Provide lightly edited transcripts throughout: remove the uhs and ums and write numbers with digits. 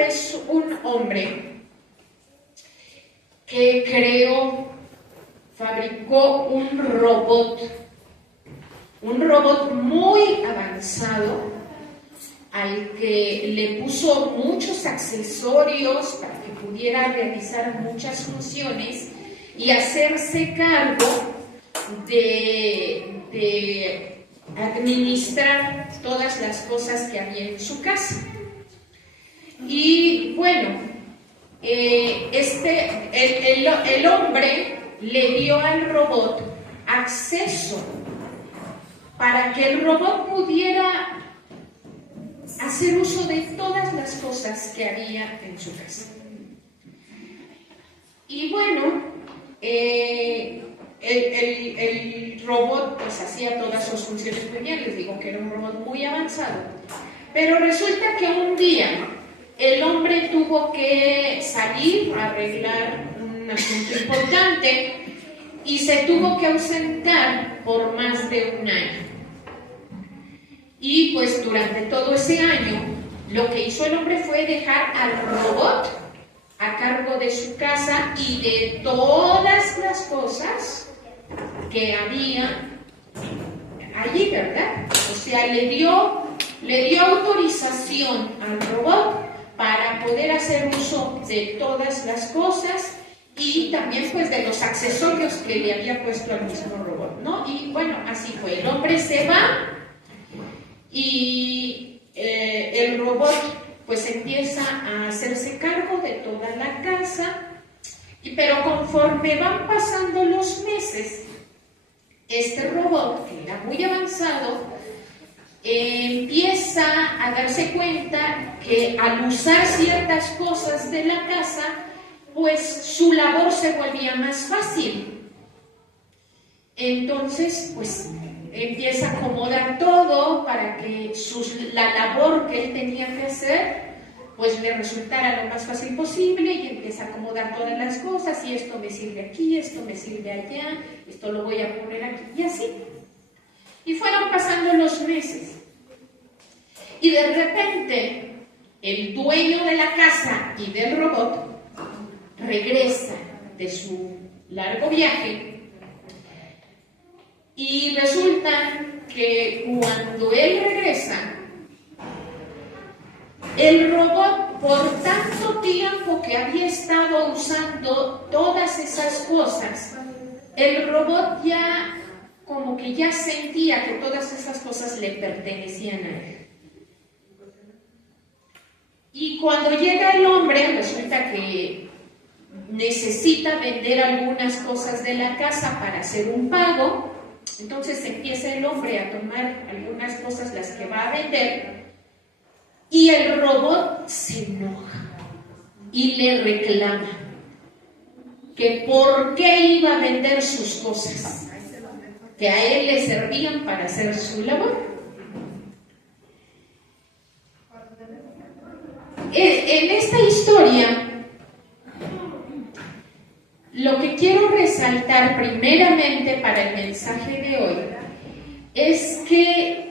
vez un hombre que fabricó un robot muy avanzado, al que le puso muchos accesorios para que pudiera realizar muchas funciones y hacerse cargo de administrar todas las cosas que había en su casa. Y bueno, el hombre le dio al robot acceso para que el robot pudiera hacer uso de todas las cosas que había en su casa. Y bueno, el robot pues hacía todas sus funciones muy bien. Les digo que era un robot muy avanzado, pero resulta que un día el hombre tuvo que salir a arreglar un asunto importante y se tuvo que ausentar por más de un año. Y pues durante todo ese año lo que hizo el hombre fue dejar al robot a cargo de su casa y de todas las cosas que había allí, ¿verdad? O sea, le dio autorización al robot para poder hacer uso de todas las cosas y también pues de los accesorios que le había puesto al mismo robot, ¿no? Y bueno, así fue. El hombre se va y el robot pues empieza a hacerse cargo de toda la casa, pero conforme van pasando los meses, este robot, que era muy avanzado, empieza a darse cuenta que al usar ciertas cosas de la casa, pues su labor se volvía más fácil. Entonces, pues empieza a acomodar todo para que la labor que él tenía que hacer pues le resultara lo más fácil posible, y empieza a acomodar todas las cosas, y esto me sirve aquí, esto me sirve allá, esto lo voy a poner aquí, y así. Y fueron pasando los meses, y de repente el dueño de la casa y del robot regresa de su largo viaje, y resulta que cuando él regresa, el robot, por tanto tiempo que había estado usando todas esas cosas, el robot ya como que ya sentía que todas esas cosas le pertenecían a él. Y cuando llega el hombre, resulta que necesita vender algunas cosas de la casa para hacer un pago. Entonces empieza el hombre a tomar algunas cosas, las que va a vender, y el robot se enoja y le reclama que por qué iba a vender sus cosas, que a él le servían para hacer su labor. En esta historia, lo que quiero resaltar primeramente para el mensaje de hoy es que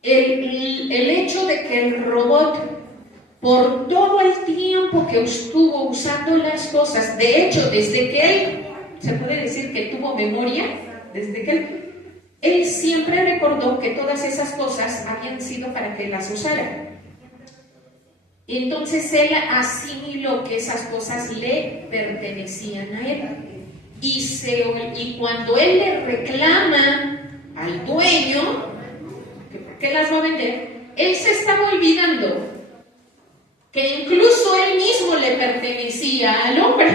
el hecho de que el robot, por todo el tiempo que estuvo usando las cosas, de hecho, desde que él, se puede decir que tuvo memoria, desde que él siempre recordó que todas esas cosas habían sido para que las usara. Entonces él asimiló que esas cosas le pertenecían a él. Y cuando él le reclama al dueño que por qué las va a vender, él se estaba olvidando que incluso él mismo le pertenecía al hombre,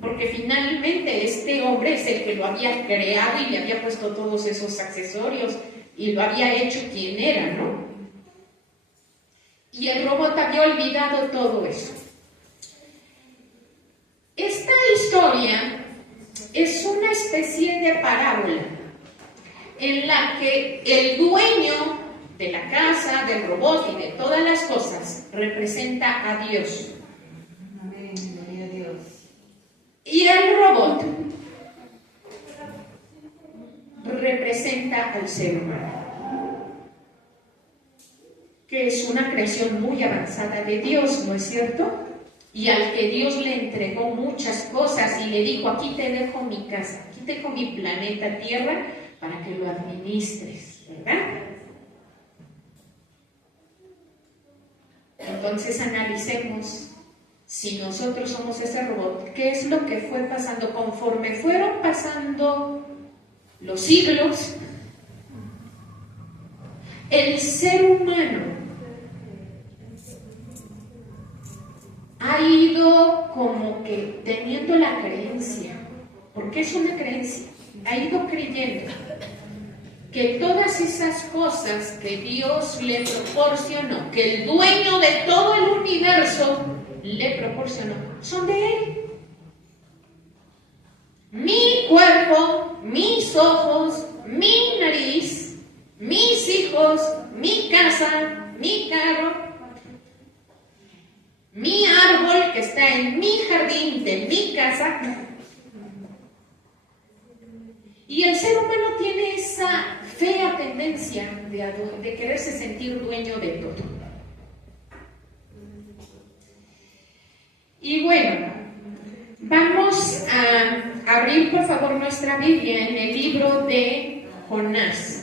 porque finalmente este hombre es el que lo había creado y le había puesto todos esos accesorios y lo había hecho quien era, ¿no? Y el robot había olvidado todo eso. Esta historia es una especie de parábola en la que el dueño de la casa, del robot y de todas las cosas representa a Dios. Amén, gloria a Dios. Y el robot representa al ser humano. que es una creación muy avanzada de Dios, ¿no es cierto? Y al que Dios le entregó muchas cosas y le dijo, aquí te dejo mi casa, aquí te dejo mi planeta Tierra para que lo administres, ¿verdad? Entonces analicemos si nosotros somos ese robot, ¿qué es lo que fue pasando? Conforme fueron pasando los siglos, el ser humano ha ido como que teniendo la creencia, porque es una creencia, ha ido creyendo que todas esas cosas que Dios le proporcionó, que el dueño de todo el universo le proporcionó, son de Él. Mi cuerpo, mis ojos, mi nariz, mis hijos, mi casa, mi carro, mi árbol que está en mi jardín de mi casa. Y el ser humano tiene esa fea tendencia de quererse sentir dueño de todo. Y bueno, vamos a abrir por favor nuestra Biblia en el libro de Jonás.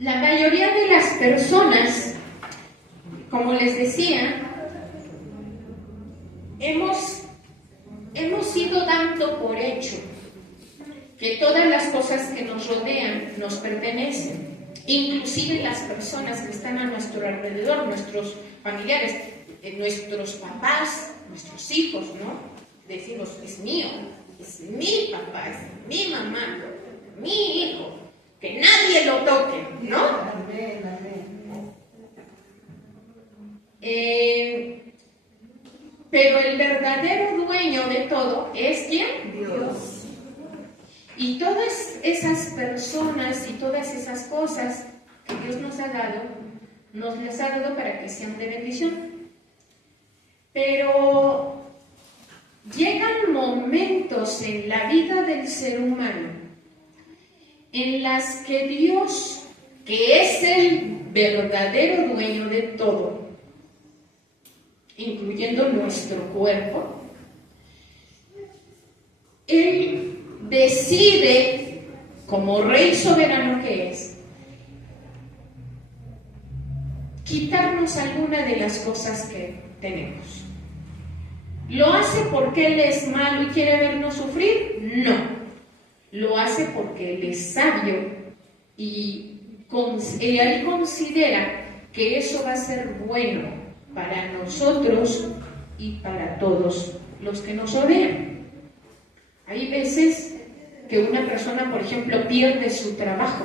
La mayoría de las personas, como les decía, hemos ido dando por hecho que todas las cosas que nos rodean nos pertenecen, inclusive las personas que están a nuestro alrededor, nuestros familiares, nuestros papás, nuestros hijos, ¿no? Decimos, es mío, es mi papá, es mi mamá, mi hijo. Que nadie lo toque, ¿no? Amén, amén. Pero el verdadero dueño de todo es ¿quién? Dios. Y todas esas personas y todas esas cosas que Dios nos las ha dado para que sean de bendición. Pero llegan momentos en la vida del ser humano en las que Dios, que es el verdadero dueño de todo, incluyendo nuestro cuerpo, Él decide, como Rey soberano que es, quitarnos alguna de las cosas que tenemos. ¿Lo hace porque Él es malo y quiere vernos sufrir? No. Lo hace porque Él es sabio y Él considera que eso va a ser bueno para nosotros y para todos los que nos rodean. Hay veces que una persona, por ejemplo, pierde su trabajo.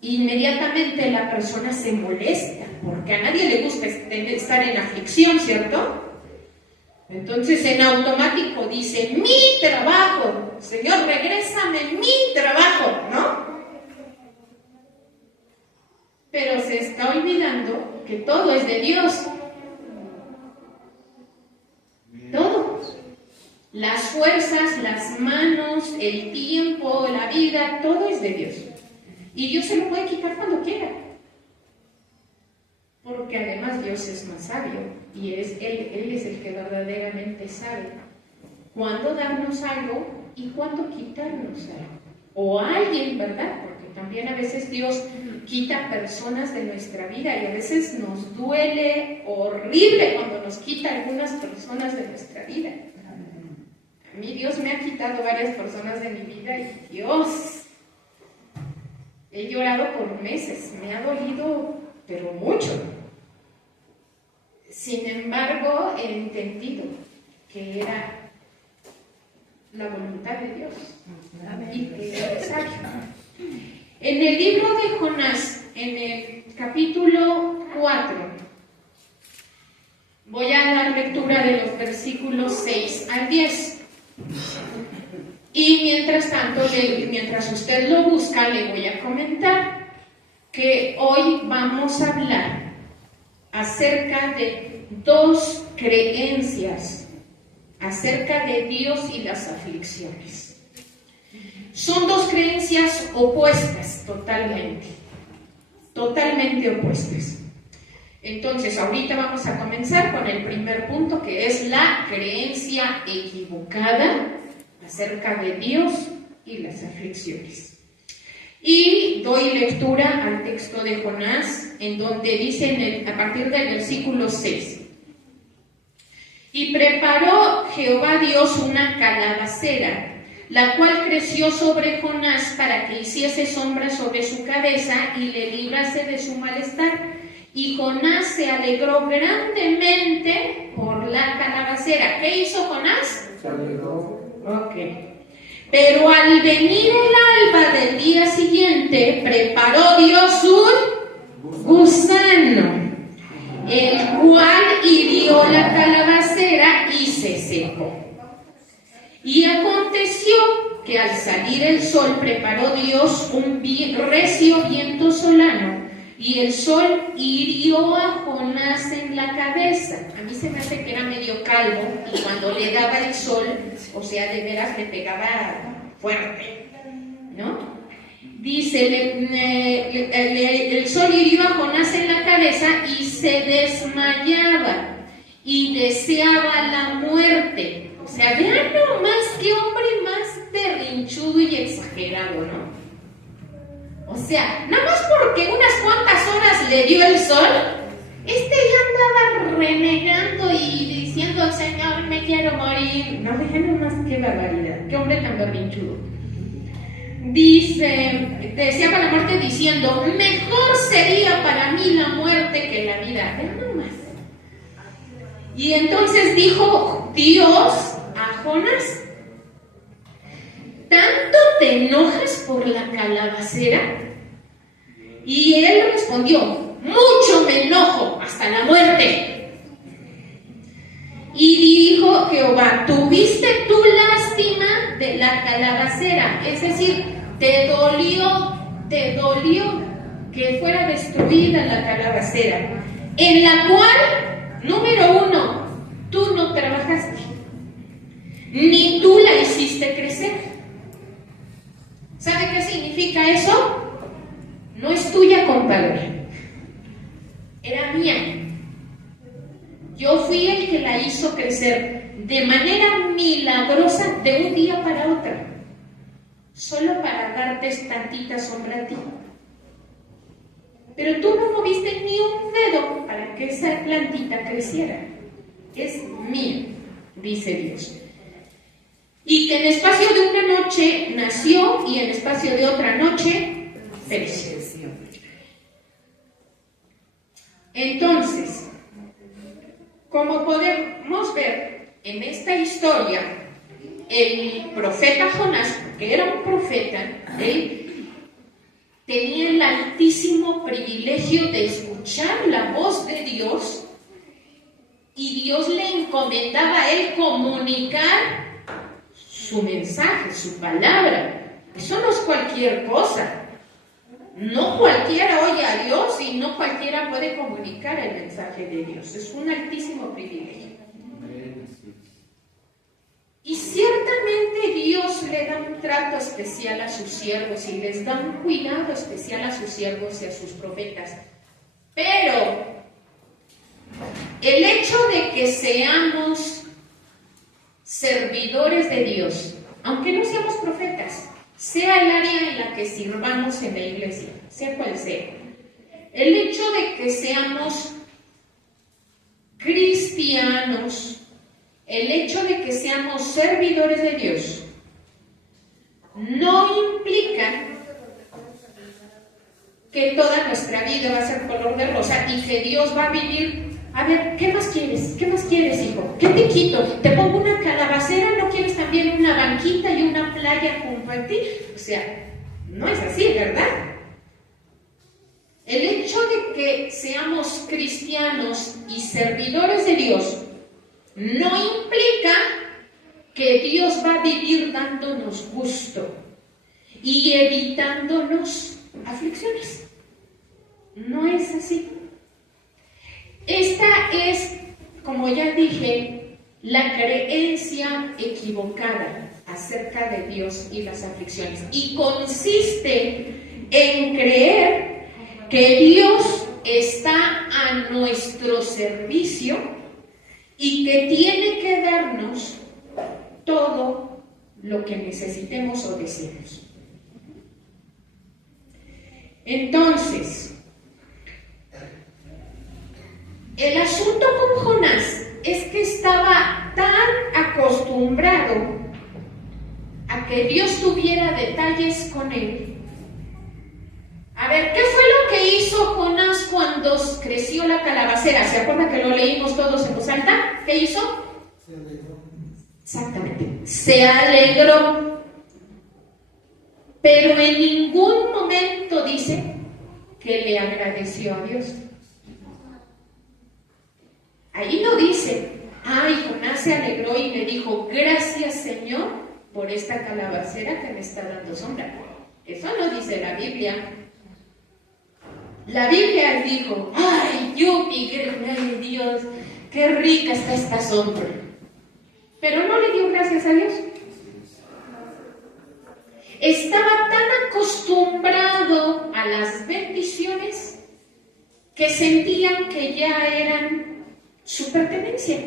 Inmediatamente la persona se molesta, porque a nadie le gusta estar en aflicción, ¿cierto? Entonces en automático dice, mi trabajo, Señor, regrésame mi trabajo, ¿no? Pero se está olvidando que todo es de Dios. Todo. Las fuerzas, las manos, el tiempo, la vida, todo es de Dios. Y Dios se lo puede quitar cuando quiera. Porque además Dios es más sabio y Él es el que verdaderamente sabe cuándo darnos algo y cuándo quitarnos algo. O a alguien, ¿verdad? Porque también a veces Dios quita personas de nuestra vida y a veces nos duele horrible cuando nos quita algunas personas de nuestra vida. A mí Dios me ha quitado varias personas de mi vida y Dios, he llorado por meses, me ha dolido, pero mucho. Sin embargo, he entendido que era la voluntad de Dios y que era necesario. En el libro de Jonás, en el capítulo 4, voy a dar lectura de los versículos 6 al 10. Y mientras tanto, mientras usted lo busca, le voy a comentar que hoy vamos a hablar acerca de dos creencias acerca de Dios y las aflicciones. Son dos creencias opuestas totalmente opuestas. Entonces, ahorita vamos a comenzar con el primer punto, que es la creencia equivocada acerca de Dios y las aflicciones. Y doy lectura al texto de Jonás, en donde dice a partir del versículo 6. Y preparó Jehová Dios una calabacera, la cual creció sobre Jonás para que hiciese sombra sobre su cabeza y le librase de su malestar. Y Jonás se alegró grandemente por la calabacera. ¿Qué hizo Jonás? Se alegró. Ok. Pero al venir el alba del día siguiente, preparó Dios un gusano, el cual hirió la calabacera y se secó. Y aconteció que al salir el sol preparó Dios un recio viento solano, y el sol hirió a Jonás en la cabeza. A mí se me hace que era medio calvo, y cuando le daba el sol, o sea, de veras le pegaba fuerte, ¿no? Dice, el sol hirió a Jonás en la cabeza y se desmayaba y deseaba la muerte. O sea, vean nomás qué hombre más berrinchudo y exagerado, ¿no? O sea, nada más porque unas cuantas horas le dio el sol, ya andaba renegando y diciendo, Señor, me quiero morir. No, vean nomás qué barbaridad, qué hombre tan berrinchudo. Dice, deseaba la muerte diciendo, mejor sería para mí la muerte que la vida. Vean nomás. Y entonces dijo Dios a Jonás, ¿tanto te enojas por la calabacera? Y él respondió, mucho me enojo, hasta la muerte. Y dijo Jehová, tuviste tú lástima de la calabacera, es decir, te dolió que fuera destruida la calabacera, en la cual, número 1, tú no trabajaste, ni tú la hiciste crecer. ¿Sabe qué significa eso? No es tuya, compadre. Era mía. Yo fui el que la hizo crecer de manera milagrosa de un día para otro, solo para darte tantita sombra a ti. Pero tú no moviste ni un dedo para que esa plantita creciera. Es mía, dice Dios. Y que en espacio de una noche nació y en espacio de otra noche pereció. Entonces, como podemos ver en esta historia, el profeta Jonás, que era un profeta, él tenía el altísimo privilegio de escuchar la voz de Dios, y Dios le encomendaba a él comunicar su mensaje, su palabra. Eso no es cualquier cosa. No cualquiera oye a Dios y no cualquiera puede comunicar el mensaje de Dios. Es un altísimo privilegio. Y ciertamente Dios le da un trato especial a sus siervos y les da un cuidado especial a sus siervos y a sus profetas. Pero el hecho de que seamos servidores de Dios, aunque no seamos profetas, sea el área en la que sirvamos en la iglesia, sea cual sea, el hecho de que seamos cristianos, el hecho de que seamos servidores de Dios, no implica que toda nuestra vida va a ser color de rosa y que Dios va a vivir. A ver, ¿qué más quieres? ¿Qué más quieres, hijo? ¿Qué te quito? ¿Te pongo una calabacera? ¿No quieres también una banquita y una playa junto a ti? O sea, no es así, ¿verdad? El hecho de que seamos cristianos y servidores de Dios no implica que Dios va a vivir dándonos gusto y evitándonos aflicciones. No es así. Esta es, como ya dije, la creencia equivocada acerca de Dios y las aflicciones. Y consiste en creer que Dios está a nuestro servicio y que tiene que darnos todo lo que necesitemos o deseemos. Entonces, el asunto con Jonás es que estaba tan acostumbrado a que Dios tuviera detalles con él. A ver, ¿qué fue lo que hizo Jonás cuando creció la calabacera? ¿Se acuerdan que lo leímos todos en voz alta? ¿Qué hizo? Se alegró. Exactamente, se alegró. Pero en ningún momento dice que le agradeció a Dios. Ahí no dice, ay, Jonás se alegró y le dijo, gracias Señor por esta calabacera que me está dando sombra. Eso no dice la Biblia. La Biblia dijo, ay, ay Dios, qué rica está esta sombra. Pero no le dio gracias a Dios. Estaba tan acostumbrado a las bendiciones que sentían que ya eran su pertenencia.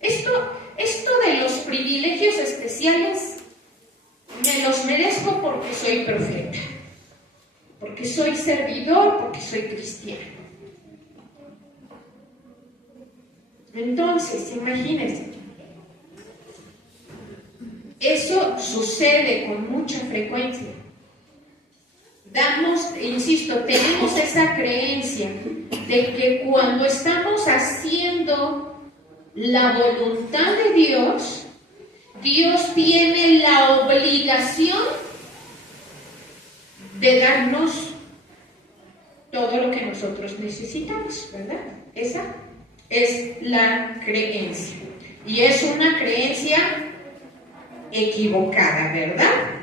Esto de los privilegios especiales me los merezco porque soy profeta, porque soy servidor, porque soy cristiano. Entonces, imagínense, eso sucede con mucha frecuencia. Tenemos esa creencia de que cuando estamos haciendo la voluntad de Dios, Dios tiene la obligación de darnos todo lo que nosotros necesitamos, ¿verdad? Esa es la creencia. Y es una creencia equivocada, ¿verdad?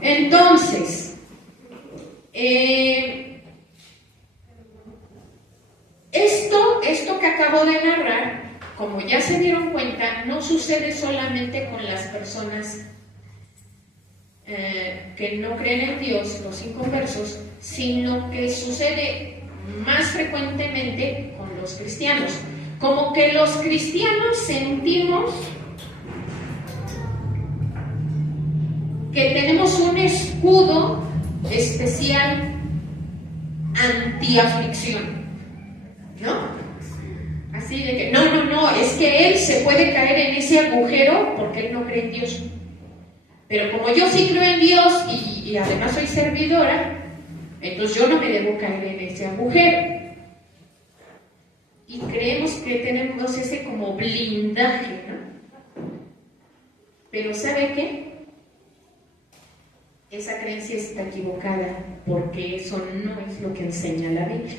Entonces, esto que acabo de narrar, como ya se dieron cuenta, no sucede solamente con las personas que no creen en Dios, los inconversos, sino que sucede más frecuentemente con los cristianos. Como que los cristianos sentimos que tenemos un escudo especial anti-aflicción, ¿no? Así de que, no, es que él se puede caer en ese agujero porque él no cree en Dios. Pero como yo sí creo en Dios y además soy servidora, entonces yo no me debo caer en ese agujero. Y creemos que tenemos ese como blindaje, ¿no? Pero ¿sabe qué? Esa creencia está equivocada porque eso no es lo que enseña la Biblia.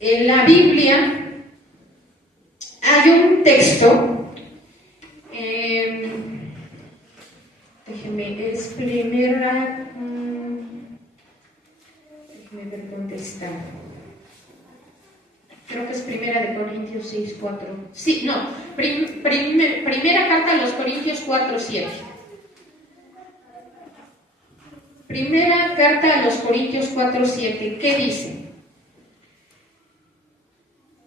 En la Biblia hay un texto, es primera, déjeme ver dónde está. Creo que es primera de Corintios 6, 4. Sí, no, primera carta a los Corintios 4, 7. Primera carta a los Corintios 4, 7. ¿Qué dice?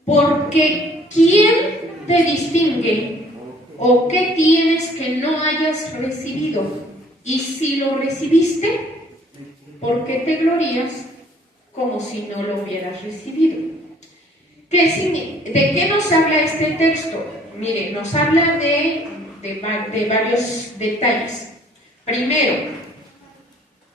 Porque ¿quién te distingue o qué tienes que no hayas recibido? Y si lo recibiste, ¿por qué te glorías como si no lo hubieras recibido? ¿De qué nos habla este texto? Mire, nos habla de varios detalles. Primero,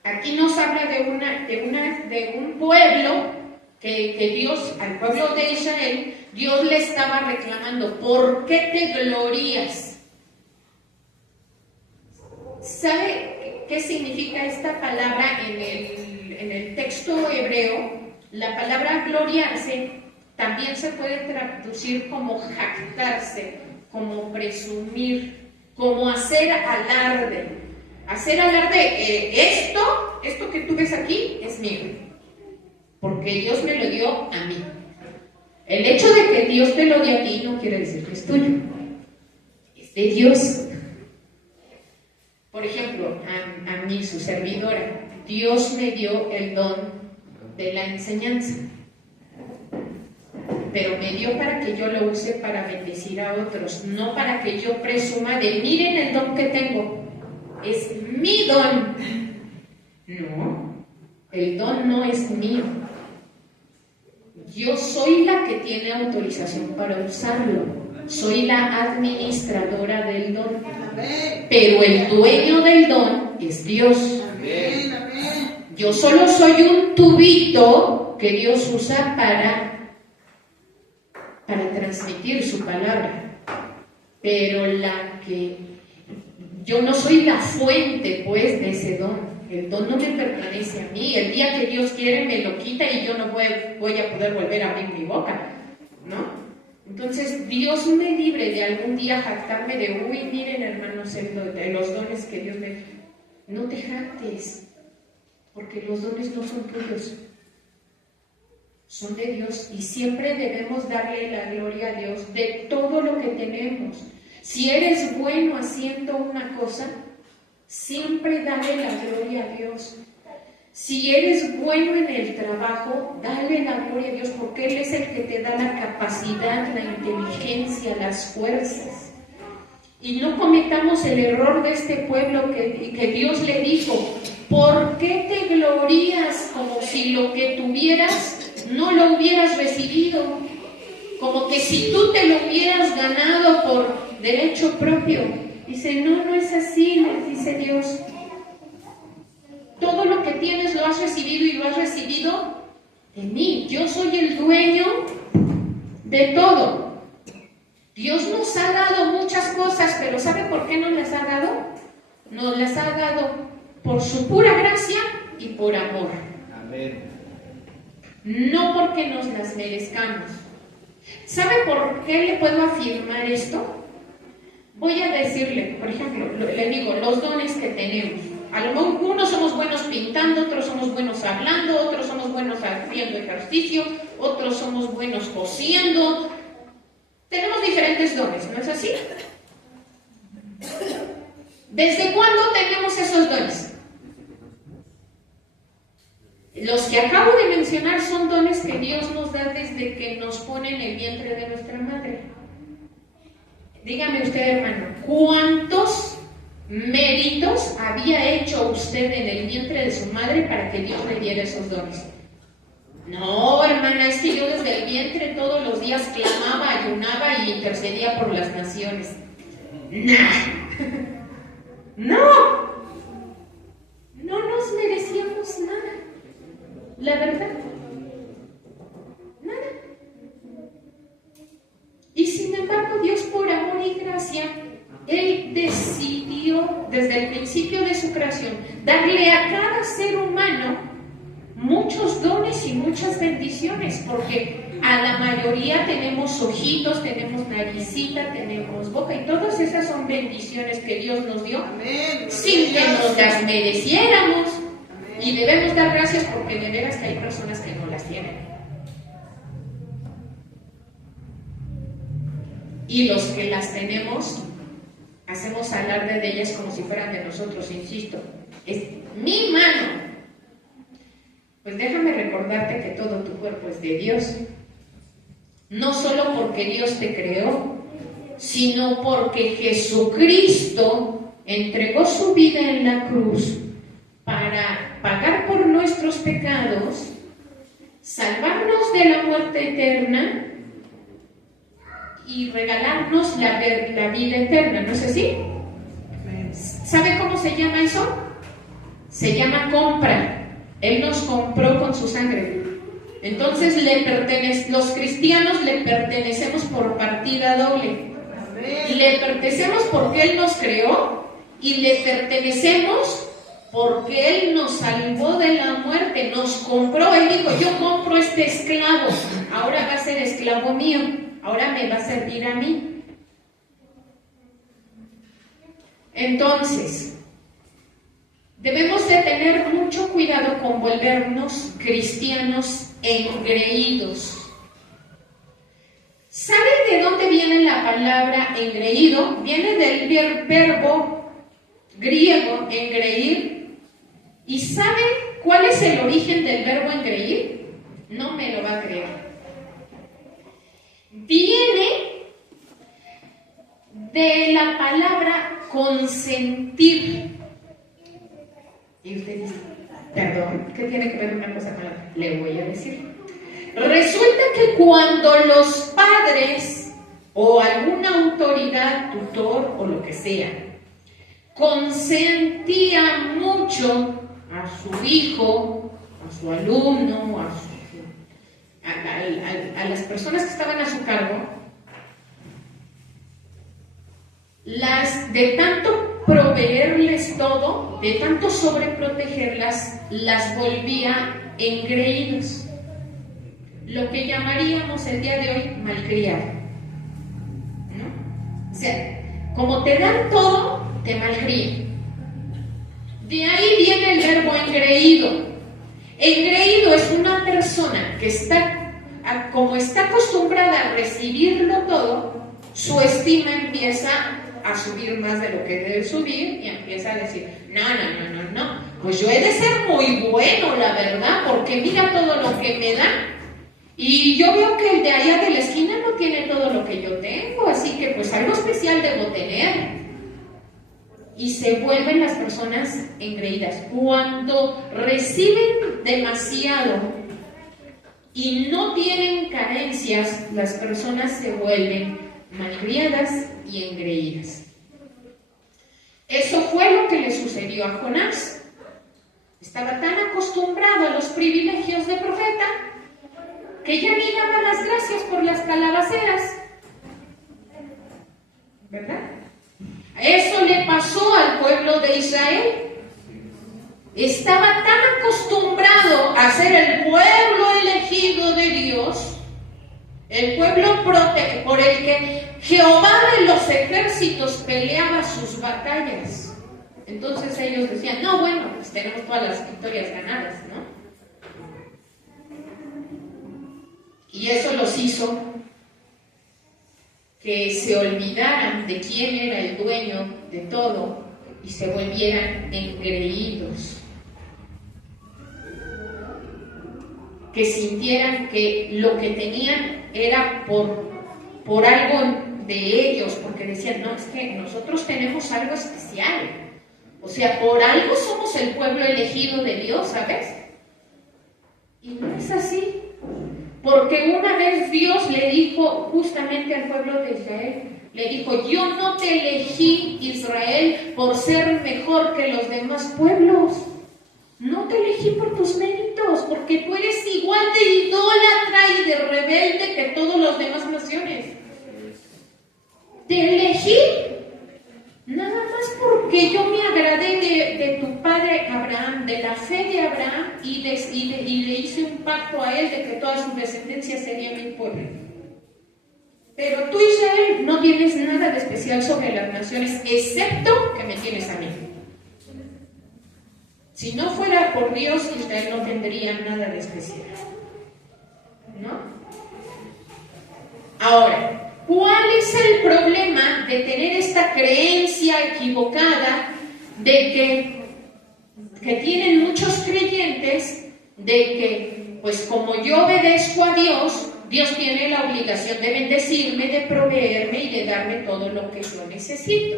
aquí nos habla de un pueblo que Dios, al pueblo de Israel, Dios le estaba reclamando, ¿por qué te glorías? ¿Sabe qué significa esta palabra en el texto hebreo? La palabra gloriarse también se puede traducir como jactarse, como presumir, como hacer alarde. hacer alarde, esto que tú ves aquí es mío, porque Dios me lo dio a mí. El hecho de que Dios te lo dio a ti no quiere decir que es tuyo, es de Dios. Por ejemplo, a mí, su servidora, Dios me dio el don de la enseñanza, pero me dio para que yo lo use para bendecir a otros, no para que yo presuma de miren el don que tengo, es mi don. No, el don no es mío. Yo soy la que tiene autorización para usarlo, soy la administradora del don, pero el dueño del don es Dios. Yo solo soy un tubito que Dios usa para transmitir su palabra, pero yo no soy la fuente pues de ese don. El don no me pertenece a mí. El día que Dios quiere me lo quita y yo no voy a poder volver a abrir mi boca, ¿no? Entonces Dios me libre de algún día jactarme de uy, miren hermanos, de los dones que Dios me... No te jactes, porque los dones no son tuyos, son de Dios, y siempre debemos darle la gloria a Dios de todo lo que tenemos. Si eres bueno haciendo una cosa, siempre dale la gloria a Dios. Si eres bueno en el trabajo, dale la gloria a Dios, porque Él es el que te da la capacidad, la inteligencia, las fuerzas. Y no cometamos el error de este pueblo que Dios le dijo, ¿por qué te glorías como si lo que tuvieras no lo hubieras recibido? Como que si tú te lo hubieras ganado por derecho propio. Dice, no es así, les dice Dios. Todo lo que tienes lo has recibido y lo has recibido de mí. Yo soy el dueño de todo. Dios nos ha dado muchas cosas, pero ¿sabe por qué nos las ha dado? Nos las ha dado por su pura gracia y por amor. Amén. No porque nos las merezcamos. ¿Sabe por qué le puedo afirmar esto? Voy a decirle, por ejemplo, le digo, los dones que tenemos. A lo mejor unos somos buenos pintando, otros somos buenos hablando, otros somos buenos haciendo ejercicio, otros somos buenos cosiendo. Tenemos diferentes dones, ¿no es así? ¿Desde cuándo tenemos esos dones? Los que acabo de mencionar son dones que Dios nos da desde que nos pone en el vientre de nuestra madre. Dígame usted, hermano, ¿cuántos méritos había hecho usted en el vientre de su madre para que Dios le diera esos dones? No, hermana, es que yo desde el vientre todos los días clamaba, ayunaba y intercedía por las naciones. No nos merecíamos nada, la verdad, nada. Y sin embargo, Dios por amor y gracia, Él decidió desde el principio de su creación darle a cada ser humano muchos dones y muchas bendiciones, porque a la mayoría tenemos ojitos, tenemos naricita, tenemos boca, y todas esas son bendiciones que Dios nos dio sin que nos las mereciéramos. Y debemos dar gracias porque de veras que hay personas que no las tienen. Y los que las tenemos, hacemos alarde de ellas como si fueran de nosotros, insisto. Es mi mano. Pues déjame recordarte que todo tu cuerpo es de Dios. No solo porque Dios te creó, sino porque Jesucristo entregó su vida en la cruz para pagar por nuestros pecados, salvarnos de la muerte eterna y regalarnos la vida eterna, ¿no es así? ¿Sabe cómo se llama eso? Se llama compra. Él nos compró con su sangre. Entonces los cristianos le pertenecemos por partida doble. Le pertenecemos porque Él nos creó y le pertenecemos porque Él nos salvó de la muerte, nos compró. Él dijo, yo compro este esclavo, ahora va a ser esclavo mío, ahora me va a servir a mí. Entonces, Debemos de tener mucho cuidado con volvernos cristianos engreídos. ¿Sabe de dónde viene la palabra engreído? Viene del verbo griego engreír. ¿Y sabe cuál es el origen del verbo engreír? No me lo va a creer. Viene de la palabra consentir. Y usted dice, perdón, ¿qué tiene que ver una cosa con la otra? Le voy a decir. Resulta que cuando los padres o alguna autoridad, tutor o lo que sea, consentía mucho a su hijo, a su alumno, a las personas que estaban a su cargo, de tanto proveerles todo, de tanto sobreprotegerlas, las volvía engreídos. Lo que llamaríamos el día de hoy malcriado, ¿no? O sea, como te dan todo, te malcrían. De ahí viene el verbo engreído. Engreído es una persona que como está acostumbrada a recibirlo todo, su estima empieza a subir más de lo que debe subir y empieza a decir, no, pues yo he de ser muy bueno, la verdad, porque mira todo lo que me da. Y yo veo que el de allá de la esquina no tiene todo lo que yo tengo, así que pues algo especial debo tener. Y se vuelven las personas engreídas. Cuando reciben demasiado y no tienen carencias, las personas se vuelven malcriadas y engreídas. Eso fue lo que le sucedió a Jonás. Estaba tan acostumbrado a los privilegios de profeta que ya ni daba las gracias por las calabaceras, ¿verdad? Eso le pasó al pueblo de Israel. Estaba tan acostumbrado a ser el pueblo elegido de Dios, el pueblo por el que Jehová de los ejércitos peleaba sus batallas. Entonces ellos decían, no, bueno, pues tenemos todas las victorias ganadas, ¿no? Y eso los hizo que se olvidaran de quién era el dueño de todo y se volvieran engreídos. Que sintieran que lo que tenían era por algo de ellos, porque decían, no, es que nosotros tenemos algo especial. O sea, por algo somos el pueblo elegido de Dios, ¿sabes? Y no es así. Porque una vez Dios le dijo justamente al pueblo de Israel, le dijo, yo no te elegí, Israel, por ser mejor que los demás pueblos. No te elegí por tus méritos, porque tú eres igual de idólatra y de rebelde que todas las demás naciones. Te elegí nada más porque yo me agradé de tu padre Abraham, de la fe de Abraham, y le hice un pacto a él de que toda su descendencia sería mi pueblo. Pero tú, Israel, no tienes nada de especial sobre las naciones, excepto que me tienes a mí. Si no fuera por Dios, Israel no tendría nada de especial, ¿no? Ahora, ¿cuál es el problema de tener esta creencia equivocada de que tienen muchos creyentes de que, pues como yo obedezco a Dios, Dios tiene la obligación de bendecirme, de proveerme y de darme todo lo que yo necesito?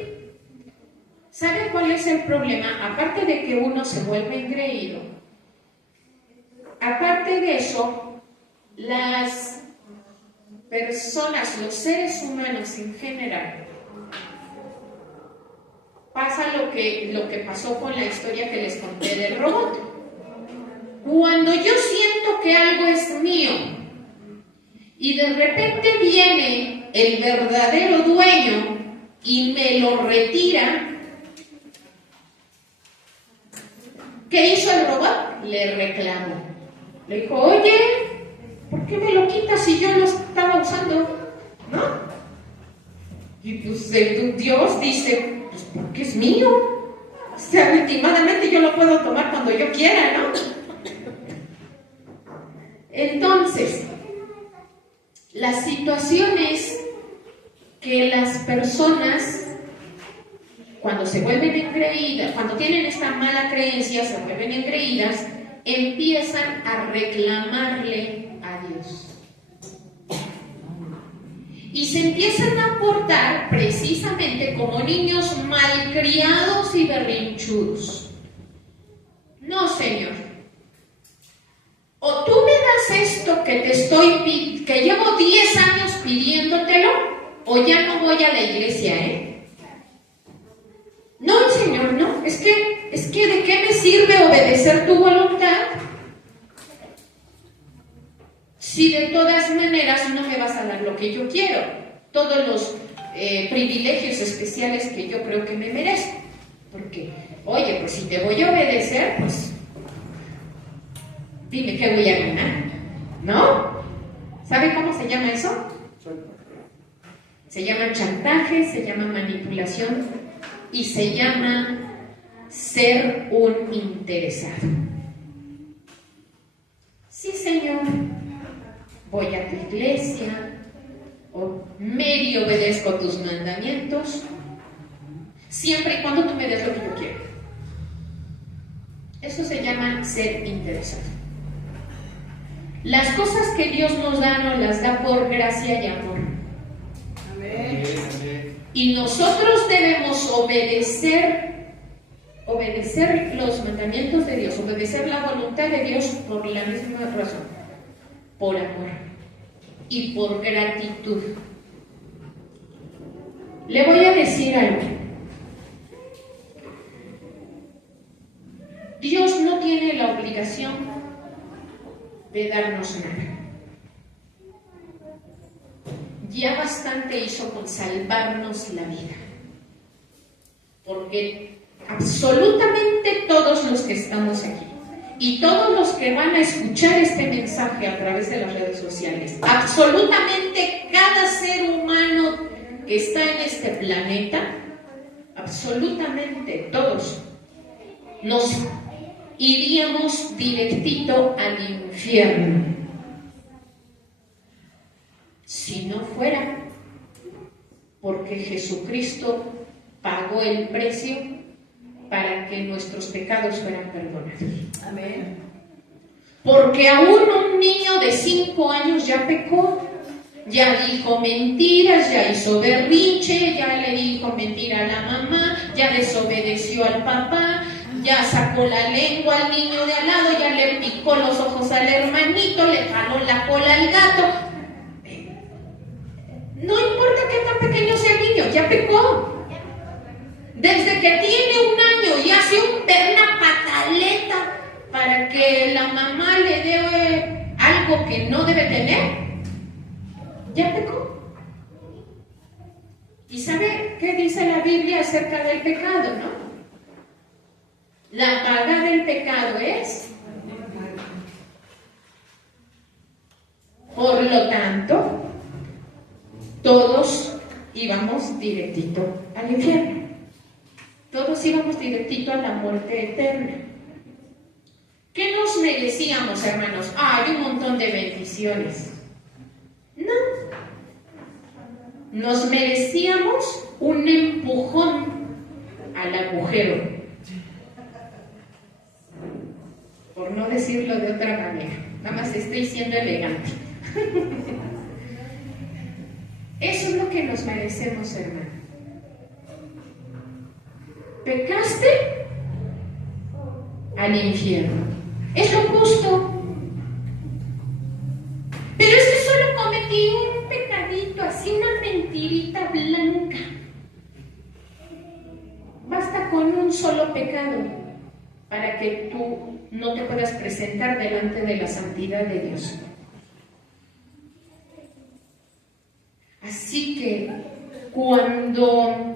¿Saben cuál es el problema? Aparte de que uno se vuelve engreído, aparte de eso, las personas, los seres humanos en general, pasa lo que pasó con la historia que les conté del robot. Cuando yo siento que algo es mío y de repente viene el verdadero dueño y me lo retira, ¿qué hizo el robot? Le reclamó. Le dijo, oye, ¿por qué me lo quitas si yo lo estaba usando? ¿No? Y pues Dios dice, pues porque es mío. sea, últimamente yo lo puedo tomar cuando yo quiera, ¿no? Entonces, las situaciones que las personas, cuando se vuelven engreídas, cuando tienen esta mala creencia, se vuelven engreídas, empiezan a reclamarle a Dios. Y se empiezan a portar precisamente como niños malcriados y berrinchudos. No, Señor. O tú me das esto que llevo 10 años pidiéndotelo, o ya no voy a la iglesia, ¿eh? No, Señor, no. Es que ¿de qué me sirve obedecer tu voluntad si de todas maneras no me vas a dar lo que yo quiero? Todos los privilegios especiales que yo creo que me merezco. Porque, oye, pues si te voy a obedecer, pues dime qué voy a ganar, ¿no? ¿Sabe cómo se llama eso? Se llama chantaje, se llama manipulación y se llama ser un interesado. Sí, Señor, voy a tu iglesia, o medio obedezco tus mandamientos, siempre y cuando tú me des lo que yo quiero. Eso se llama ser interesado. Las cosas que Dios nos da, nos las da por gracia y amor. Amén. Y nosotros debemos obedecer los mandamientos de Dios, obedecer la voluntad de Dios por la misma razón, por amor y por gratitud. Le voy a decir algo. Dios no tiene la obligación de darnos nada. Ya bastante hizo con salvarnos la vida. Porque absolutamente todos los que estamos aquí y todos los que van a escuchar este mensaje a través de las redes sociales, absolutamente cada ser humano que está en este planeta, absolutamente todos, nos iríamos directito al infierno si no fuera porque Jesucristo pagó el precio para que nuestros pecados fueran perdonados. Amén. Porque aún un niño de 5 años ya pecó, ya dijo mentiras, ya hizo berrinche, ya le dijo mentira a la mamá, ya desobedeció al papá, ya sacó la lengua al niño de al lado, ya le picó los ojos al hermanito, le jaló la cola al gato. No importa qué tan pequeño sea el niño, ya pecó. Desde que tiene 1 año y hace una pataleta para que la mamá le dé algo que no debe tener, ya pecó. ¿Y sabe qué dice la Biblia acerca del pecado, no? La paga del pecado es. Por lo tanto, todos íbamos directito al infierno. Todos íbamos directito a la muerte eterna. ¿Qué nos merecíamos, hermanos? Hay un montón de bendiciones. No. Nos merecíamos un empujón al agujero. Por no decirlo de otra manera. Nada más estoy siendo elegante. Eso es lo que nos merecemos, hermano. ¿Pecaste? Al infierno. Es lo justo. Pero es que solo cometí un pecadito, así una mentirita blanca. Basta con un solo pecado para que tú no te puedas presentar delante de la santidad de Dios. Así que cuando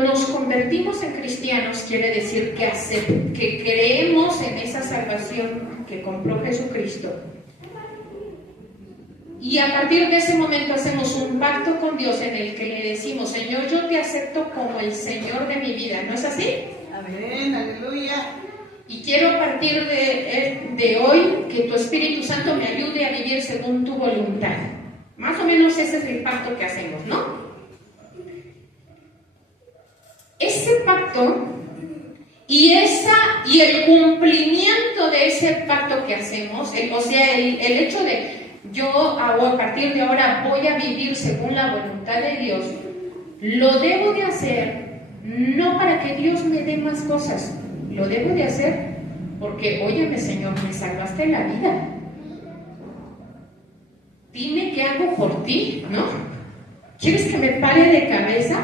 nos convertimos en cristianos, quiere decir que creemos en esa salvación que compró Jesucristo Y a partir de ese momento hacemos un pacto con Dios en el que le decimos, Señor, yo te acepto como el Señor de mi vida. ¿No es así? Amén, aleluya. Y quiero a partir de hoy que tu Espíritu Santo me ayude a vivir según tu voluntad. Más o menos ese es el pacto que hacemos, ¿no? Ese pacto y el cumplimiento de ese pacto que hacemos, o sea, el hecho de yo a partir de ahora voy a vivir según la voluntad de Dios, lo debo de hacer no para que Dios me dé más cosas, lo debo de hacer porque, óyeme, Señor, me salvaste la vida. Dime qué hago por ti, ¿no? ¿Quieres que me pare de cabeza?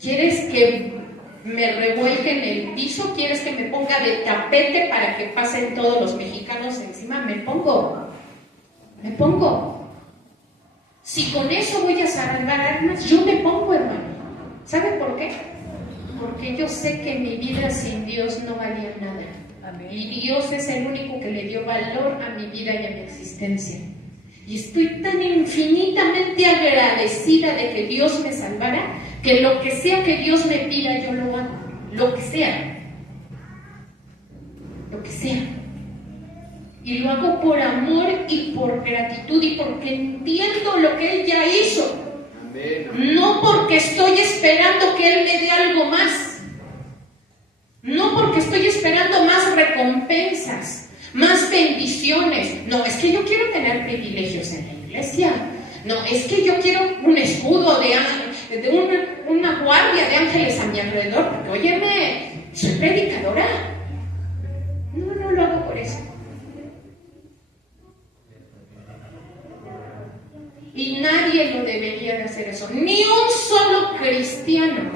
¿Quieres que me revuelque en el piso? ¿Quieres que me ponga de tapete para que pasen todos los mexicanos encima? Me pongo. Si con eso voy a salvar almas, yo me pongo, hermano. ¿Sabe por qué? Porque yo sé que mi vida sin Dios no valía nada. Amén. Y Dios es el único que le dio valor a mi vida y a mi existencia. Y estoy tan infinitamente agradecida de que Dios me salvara, que lo que sea que Dios me pida, yo lo hago. Lo que sea. Lo que sea. Y lo hago por amor y por gratitud y porque entiendo lo que Él ya hizo. Amén. No porque estoy esperando que Él me dé algo más. No porque estoy esperando más recompensas, más bendiciones. No, es que yo quiero tener privilegios en la iglesia. No, es que yo quiero un escudo de una guardia de ángeles a mi alrededor. Porque, óyeme, soy predicadora. No lo hago por eso. Y nadie lo debería de hacer eso. Ni un solo cristiano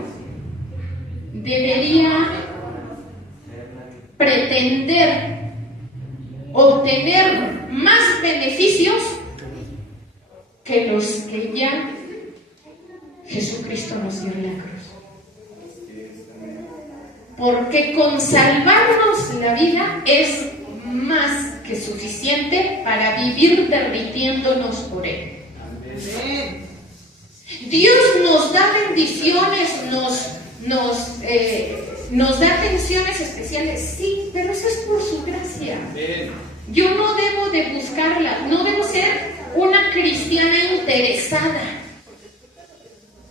debería pretender obtener más beneficios que los que ya Jesucristo nos dio en la cruz. Porque con salvarnos la vida es más que suficiente para vivir derritiéndonos por Él. Dios nos da bendiciones, nos da atenciones especiales, sí, pero eso es por su gracia. Yo no debo de buscarla, no debo ser una cristiana interesada.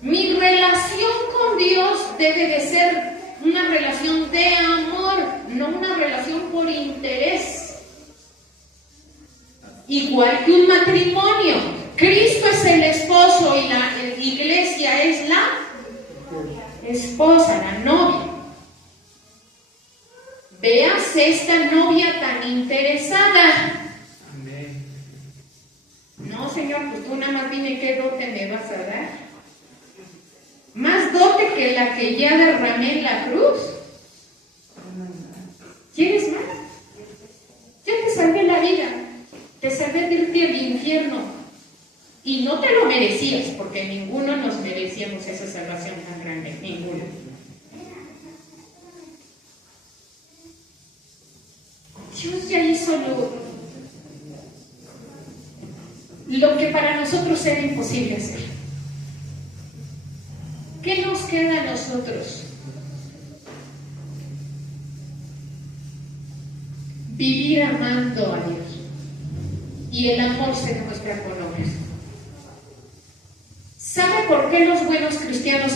Mi relación con Dios debe de ser una relación de amor, no una relación por interés. Igual que un matrimonio. Cristo es el esposo y la iglesia es la esposa, la novia. Veas esta novia tan interesada. Amén. No, Señor, pues tú nada más dime qué dote me vas a dar. Más dote que la que ya derramé en la cruz. ¿Quieres más? Yo te salvé la vida. Te salvé de irte al infierno. Y no te lo merecías, porque ninguno nos merecíamos esa salvación tan grande, ninguno. Dios ya hizo lo que para nosotros era imposible hacer. ¿Qué nos queda a nosotros? Vivir amando a Dios. Y el amor se demuestra con obras. ¿Sabe por qué los buenos cristianos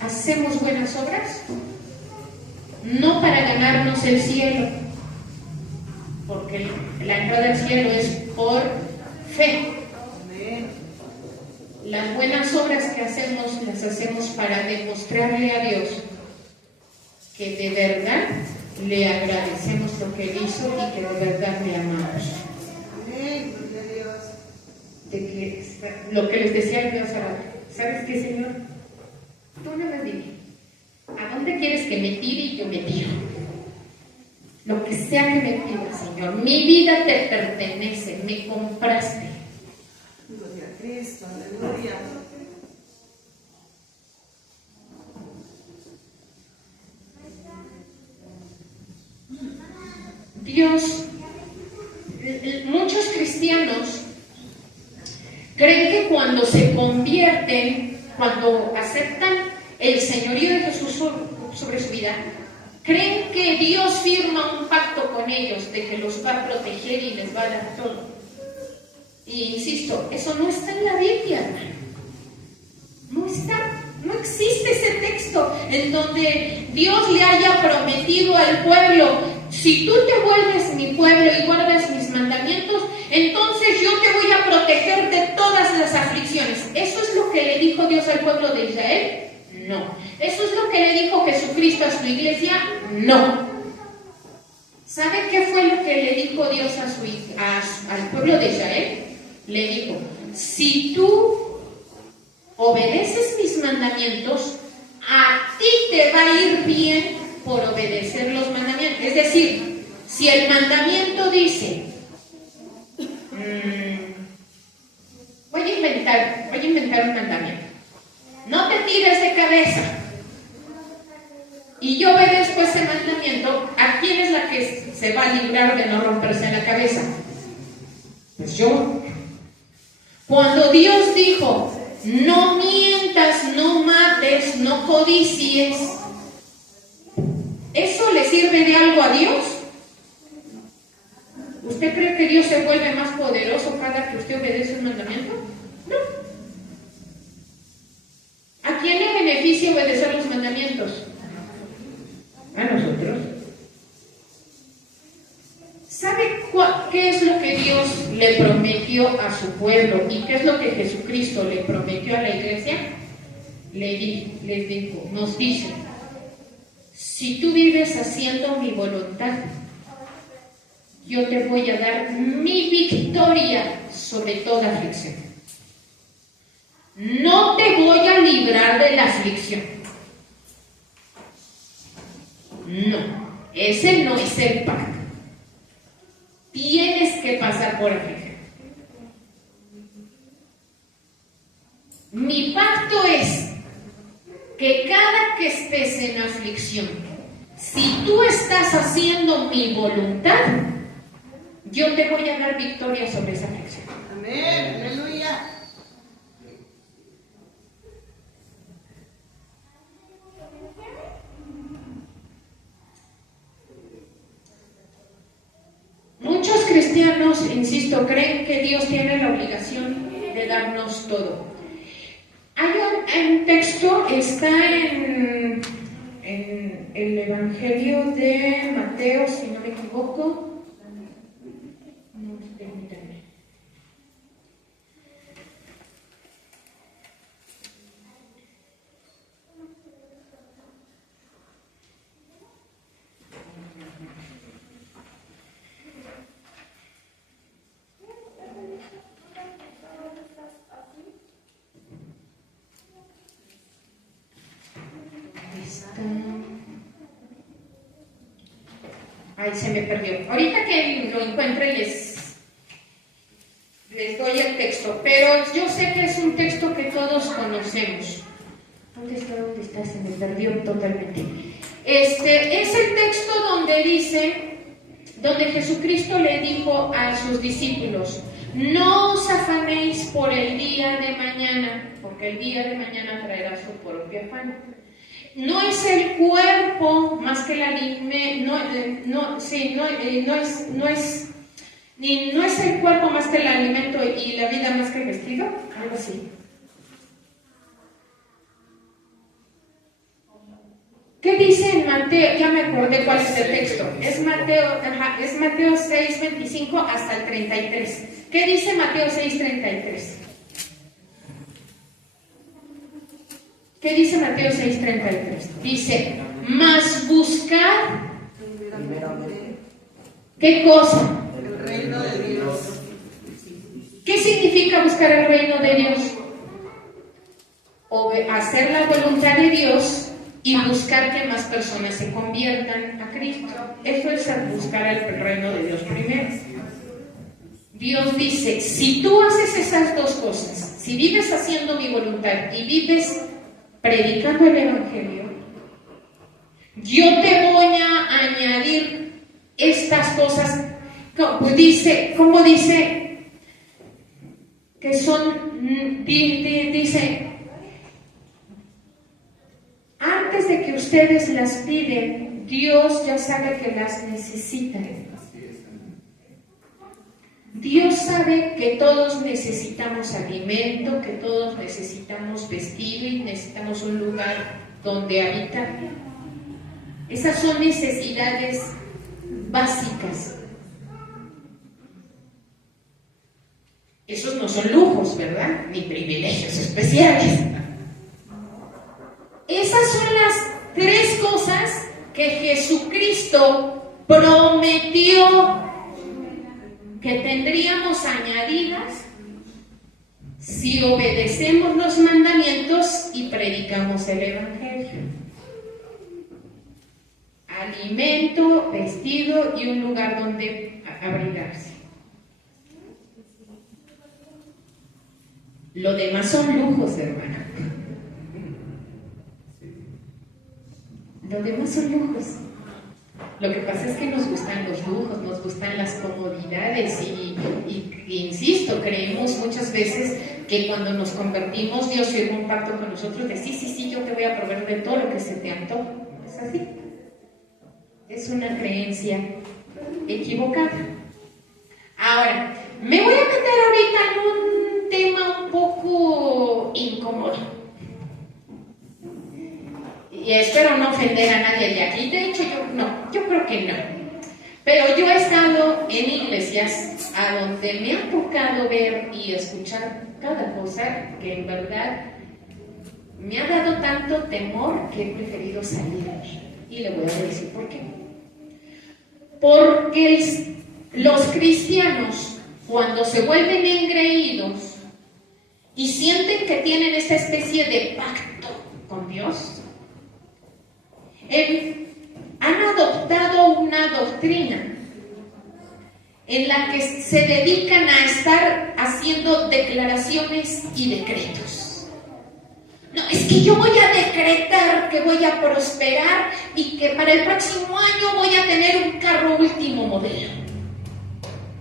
hacemos buenas obras? No para ganarnos el cielo, porque la entrada al cielo es por fe. Las buenas obras que hacemos, las hacemos para demostrarle a Dios que de verdad le agradecemos lo que Él hizo y que de verdad le amamos. De que, lo que les decía yo hace rato, ¿sabes qué, Señor? Tú no me dime, ¿a dónde quieres que me tire y yo me tiro? Lo que sea que me pidas, Señor, mi vida te pertenece, me compraste. Gloria a Cristo, aleluya. Dios, muchos cristianos Creen que cuando se convierten, cuando aceptan el señorío de Jesús sobre su vida, creen que Dios firma un pacto con ellos de que los va a proteger y les va a dar todo. Y insisto, eso no está en la Biblia, hermano. No está, no existe ese texto en donde Dios le haya prometido al pueblo: si tú te vuelves mi pueblo y guardas mis mandamientos, entonces yo te voy a proteger de todas las aflicciones. ¿Eso es lo que le dijo Dios al pueblo de Israel? No. ¿Eso es lo que le dijo Jesucristo a su iglesia? No. ¿Sabe qué fue lo que le dijo Dios al pueblo de Israel? Le dijo: si tú obedeces mis mandamientos, a ti te va a ir bien por obedecer los mandamientos. Es decir, si el mandamiento dice, voy a inventar un mandamiento: no te tires de cabeza, y yo obedezco ese mandamiento, ¿a quién es la que se va a librar de no romperse la cabeza? Pues yo. Cuando Dios dijo: no mientas, no mates, no codicies, ¿eso le sirve de algo a Dios? ¿Usted cree que Dios se vuelve más poderoso cada que usted obedece un mandamiento? No. ¿A quién le beneficia obedecer los mandamientos? A nosotros. ¿Sabe qué es lo que Dios le prometió a su pueblo y qué es lo que Jesucristo le prometió a la iglesia? Nos dice: si tú vives haciendo mi voluntad, yo te voy a dar mi victoria sobre toda aflicción. No te voy a librar de la aflicción. No, ese no es el pacto. Tienes que pasar por aflicción. Mi pacto es que cada que estés en aflicción, si tú estás haciendo mi voluntad, yo te voy a dar victoria sobre esa aflicción. Amén, aleluya. Muchos cristianos, insisto, creen que Dios tiene la obligación de darnos todo. Hay un texto, está en el Evangelio de Mateo, si no me equivoco. No, permítanme. Ay, se me perdió. Ahorita que lo encuentre les doy el texto, pero yo sé que es un texto que todos conocemos. ¿Dónde está? Se me perdió totalmente. Es el texto donde Jesucristo le dijo a sus discípulos: no os afanéis por el día de mañana, porque el día de mañana traerá su propio afán. No es el cuerpo más que el alimento, no es el cuerpo más que el alimento y la vida más que el vestido, algo así. ¿Qué dice en Mateo? Ya me acordé cuál es el texto. Es Mateo 6:25 hasta el 33. ¿Qué dice Mateo 6:33? ¿Qué dice Mateo 6:33? Dice: mas buscad. ¿Qué cosa? El reino de Dios. ¿Qué significa buscar el reino de Dios? Hacer la voluntad de Dios y buscar que más personas se conviertan a Cristo. Eso es buscar el reino de Dios primero. Dios dice: si tú haces esas dos cosas, si vives haciendo mi voluntad y vives predicando el Evangelio, yo te voy a añadir estas cosas. ¿Cómo dice? que son, dice, antes de que ustedes las piden, Dios ya sabe que las necesitan. Dios sabe que todos necesitamos alimento, que todos necesitamos vestido y necesitamos un lugar donde habitar. Esas son necesidades básicas. Esos no son lujos, ¿verdad? Ni privilegios especiales. Esas son las 3 cosas que Jesucristo prometió que tendríamos añadidas si obedecemos los mandamientos y predicamos el Evangelio. Alimento, vestido y un lugar donde abrigarse. Lo demás son lujos, hermana. Lo demás son lujos. Lo que pasa es que nos gustan los lujos, nos gustan las comodidades y insisto, creemos muchas veces que cuando nos convertimos Dios firmó un pacto con nosotros de sí, yo te voy a proveer de todo lo que se te antoje. No es así. Es una creencia equivocada. Ahora, me voy a meter ahorita en un tema un poco incómodo. Y espero no ofender a nadie de aquí. De hecho, yo creo que no. Pero yo he estado en iglesias a donde me ha tocado ver y escuchar cada cosa que en verdad me ha dado tanto temor que he preferido salir. Y le voy a decir por qué. Porque los cristianos, cuando se vuelven engreídos y sienten que tienen esta especie de pacto con Dios, han adoptado una doctrina en la que se dedican a estar haciendo declaraciones y decretos. No, es que yo voy a decretar que voy a prosperar y que para el próximo año voy a tener un carro último modelo.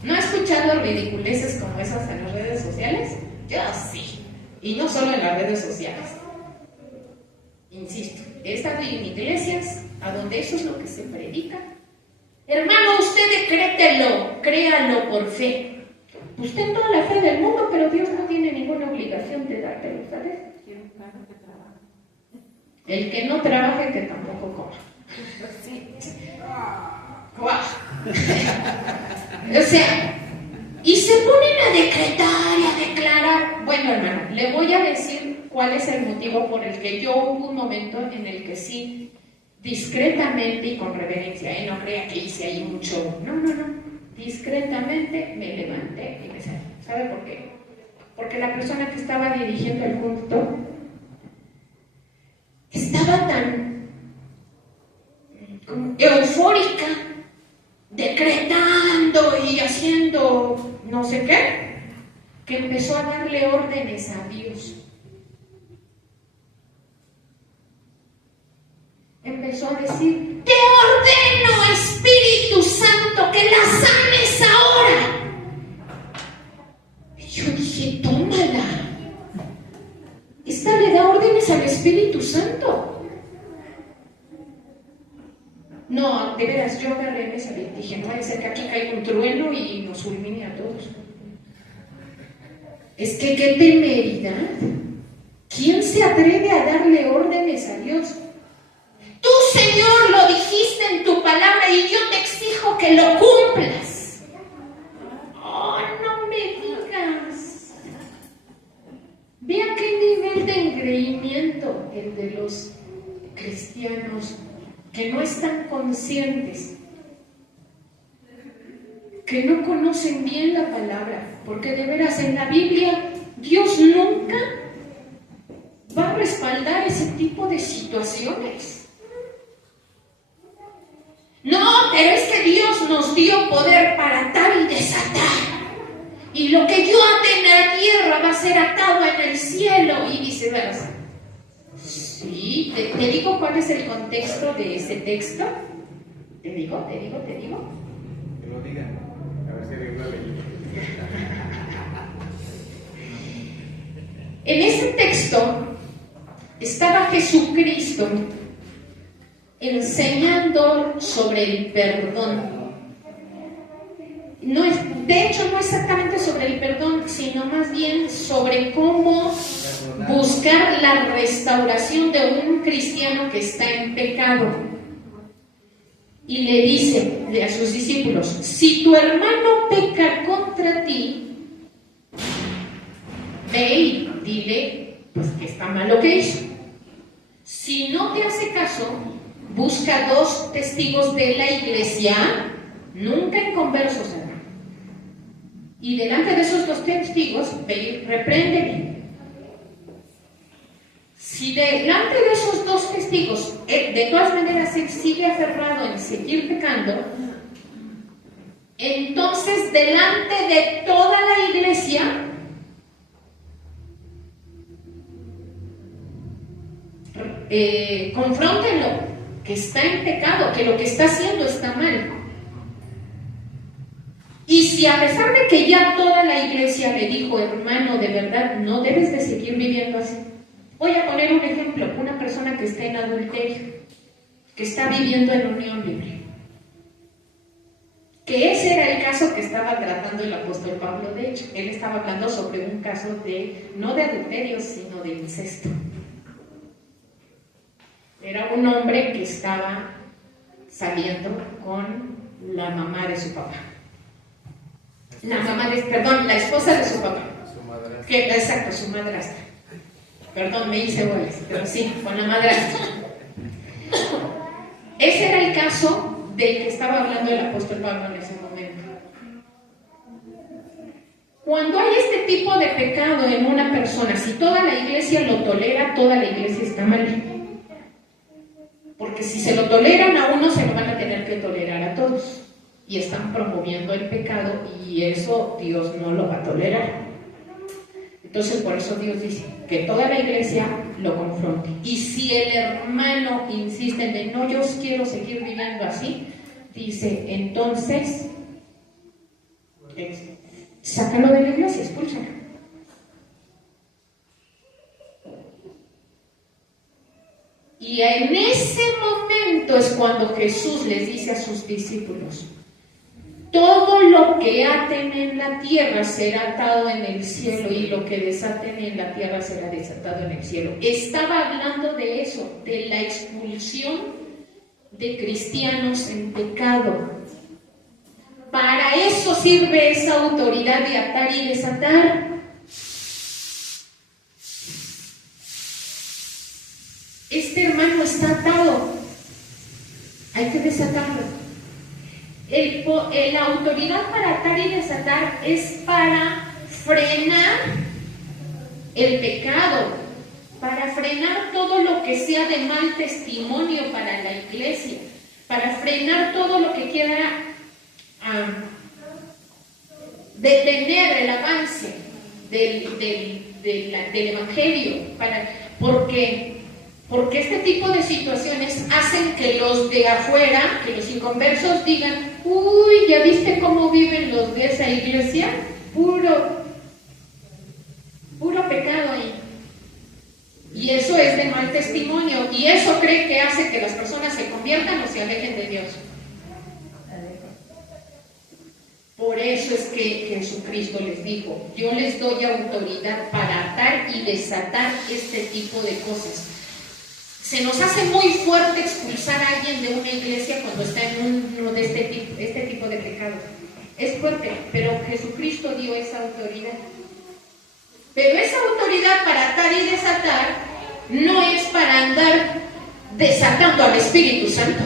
¿No he escuchado ridiculeces como esas en las redes sociales? Yo sí. Y no solo en las redes sociales. Insisto, he estado en iglesias a donde eso es lo que se predica. Hermano, usted decrételo, créalo por fe. Usted en toda la fe del mundo, pero Dios no tiene ninguna obligación de dártelo, ¿sabes? El que no trabaje, que tampoco coma. O sea, y se ponen a decretar y a declarar. Bueno, hermano, le voy a decir cuál es el motivo por el que yo hubo un momento en el que sí, discretamente y con reverencia, no crea que hice ahí mucho, no, discretamente me levanté y me salí. ¿Sabe por qué? Porque la persona que estaba dirigiendo el culto estaba tan como eufórica, decretando y haciendo no sé qué, que empezó a darle órdenes a Dios. Empezó a decir: te ordeno, Espíritu Santo, que la sanes ahora. Y yo dije: tómala. Esta le da órdenes al Espíritu Santo. No, de veras, yo agarré esa y dije: no vaya a ser que aquí caiga un trueno y nos fulmine a todos. Es que qué temeridad. ¿Quién se atreve a darle órdenes a Dios? Tú, Señor, lo dijiste en tu palabra y yo te exijo que lo cumplas. Oh, no me digas. Vea qué nivel de engreimiento el de los cristianos que no están conscientes, que no conocen bien la palabra, porque de veras en la Biblia Dios nunca va a respaldar ese tipo de situaciones. No, pero es que Dios nos dio poder para atar y desatar. Y lo que yo ate en la tierra va a ser atado en el cielo y viceversa. Sí, te digo cuál es el contexto de ese texto. Te digo. Que lo digan, a ver si arreglo la ley. En ese texto estaba Jesucristo enseñando sobre el perdón. De hecho, no exactamente sobre el perdón, sino más bien sobre cómo buscar la restauración de un cristiano que está en pecado. Y le dice a sus discípulos: si tu hermano peca contra ti, ve y dile pues que está mal lo que hizo. Si no te hace caso, busca 2 testigos de la iglesia, nunca inconversos, hermano. Y delante de esos 2 testigos, ve y repréndele. Si delante de esos 2 testigos, de todas maneras, él sigue aferrado en seguir pecando, entonces delante de toda la iglesia, confróntenlo, que está en pecado, que lo que está haciendo está mal. Y si a pesar de que ya toda la iglesia le dijo: hermano, de verdad no debes de seguir viviendo así. Voy a poner un ejemplo: una persona que está en adulterio, que está viviendo en unión libre, que ese era el caso que estaba tratando el apóstol Pablo. De hecho, él estaba hablando sobre un caso no de adulterio, sino de incesto. Era un hombre que estaba saliendo con la mamá de su papá. La esposa de su papá. Exacto, su madrastra. Perdón, me hice bolas, pero sí, con la madrastra. Ese era el caso del que estaba hablando el apóstol Pablo en ese momento. Cuando hay este tipo de pecado en una persona, si toda la iglesia lo tolera, toda la iglesia está mal. Porque si se lo toleran a uno, se lo van a tener que tolerar a todos. Y están promoviendo el pecado, y eso Dios no lo va a tolerar. Entonces, por eso Dios dice que toda la iglesia lo confronte. Y si el hermano insiste en de no, yo quiero seguir viviendo así, dice, entonces, sácalo de la iglesia, expúlsalo. Y en ese momento es cuando Jesús les dice a sus discípulos: todo lo que aten en la tierra será atado en el cielo, y lo que desaten en la tierra será desatado en el cielo. Estaba hablando de eso, de la expulsión de cristianos en pecado. Para eso sirve esa autoridad de atar y desatar. Este hermano está atado, hay que desatarlo. La autoridad para atar y desatar es para frenar el pecado, para frenar todo lo que sea de mal testimonio para la iglesia, para frenar todo lo que quiera detener el avance del evangelio, porque este tipo de situaciones hacen que los de afuera, que los inconversos digan: uy, ¿ya viste cómo viven los de esa iglesia? Puro pecado ahí. Y eso es de mal testimonio, y eso cree que hace que las personas se conviertan o se alejen de Dios. Por eso es que Jesucristo les dijo: yo les doy autoridad para atar y desatar este tipo de cosas. Se nos hace muy fuerte expulsar a alguien de una iglesia cuando está en uno de este tipo de pecados. Es fuerte, pero Jesucristo dio esa autoridad. Pero esa autoridad para atar y desatar no es para andar desatando al Espíritu Santo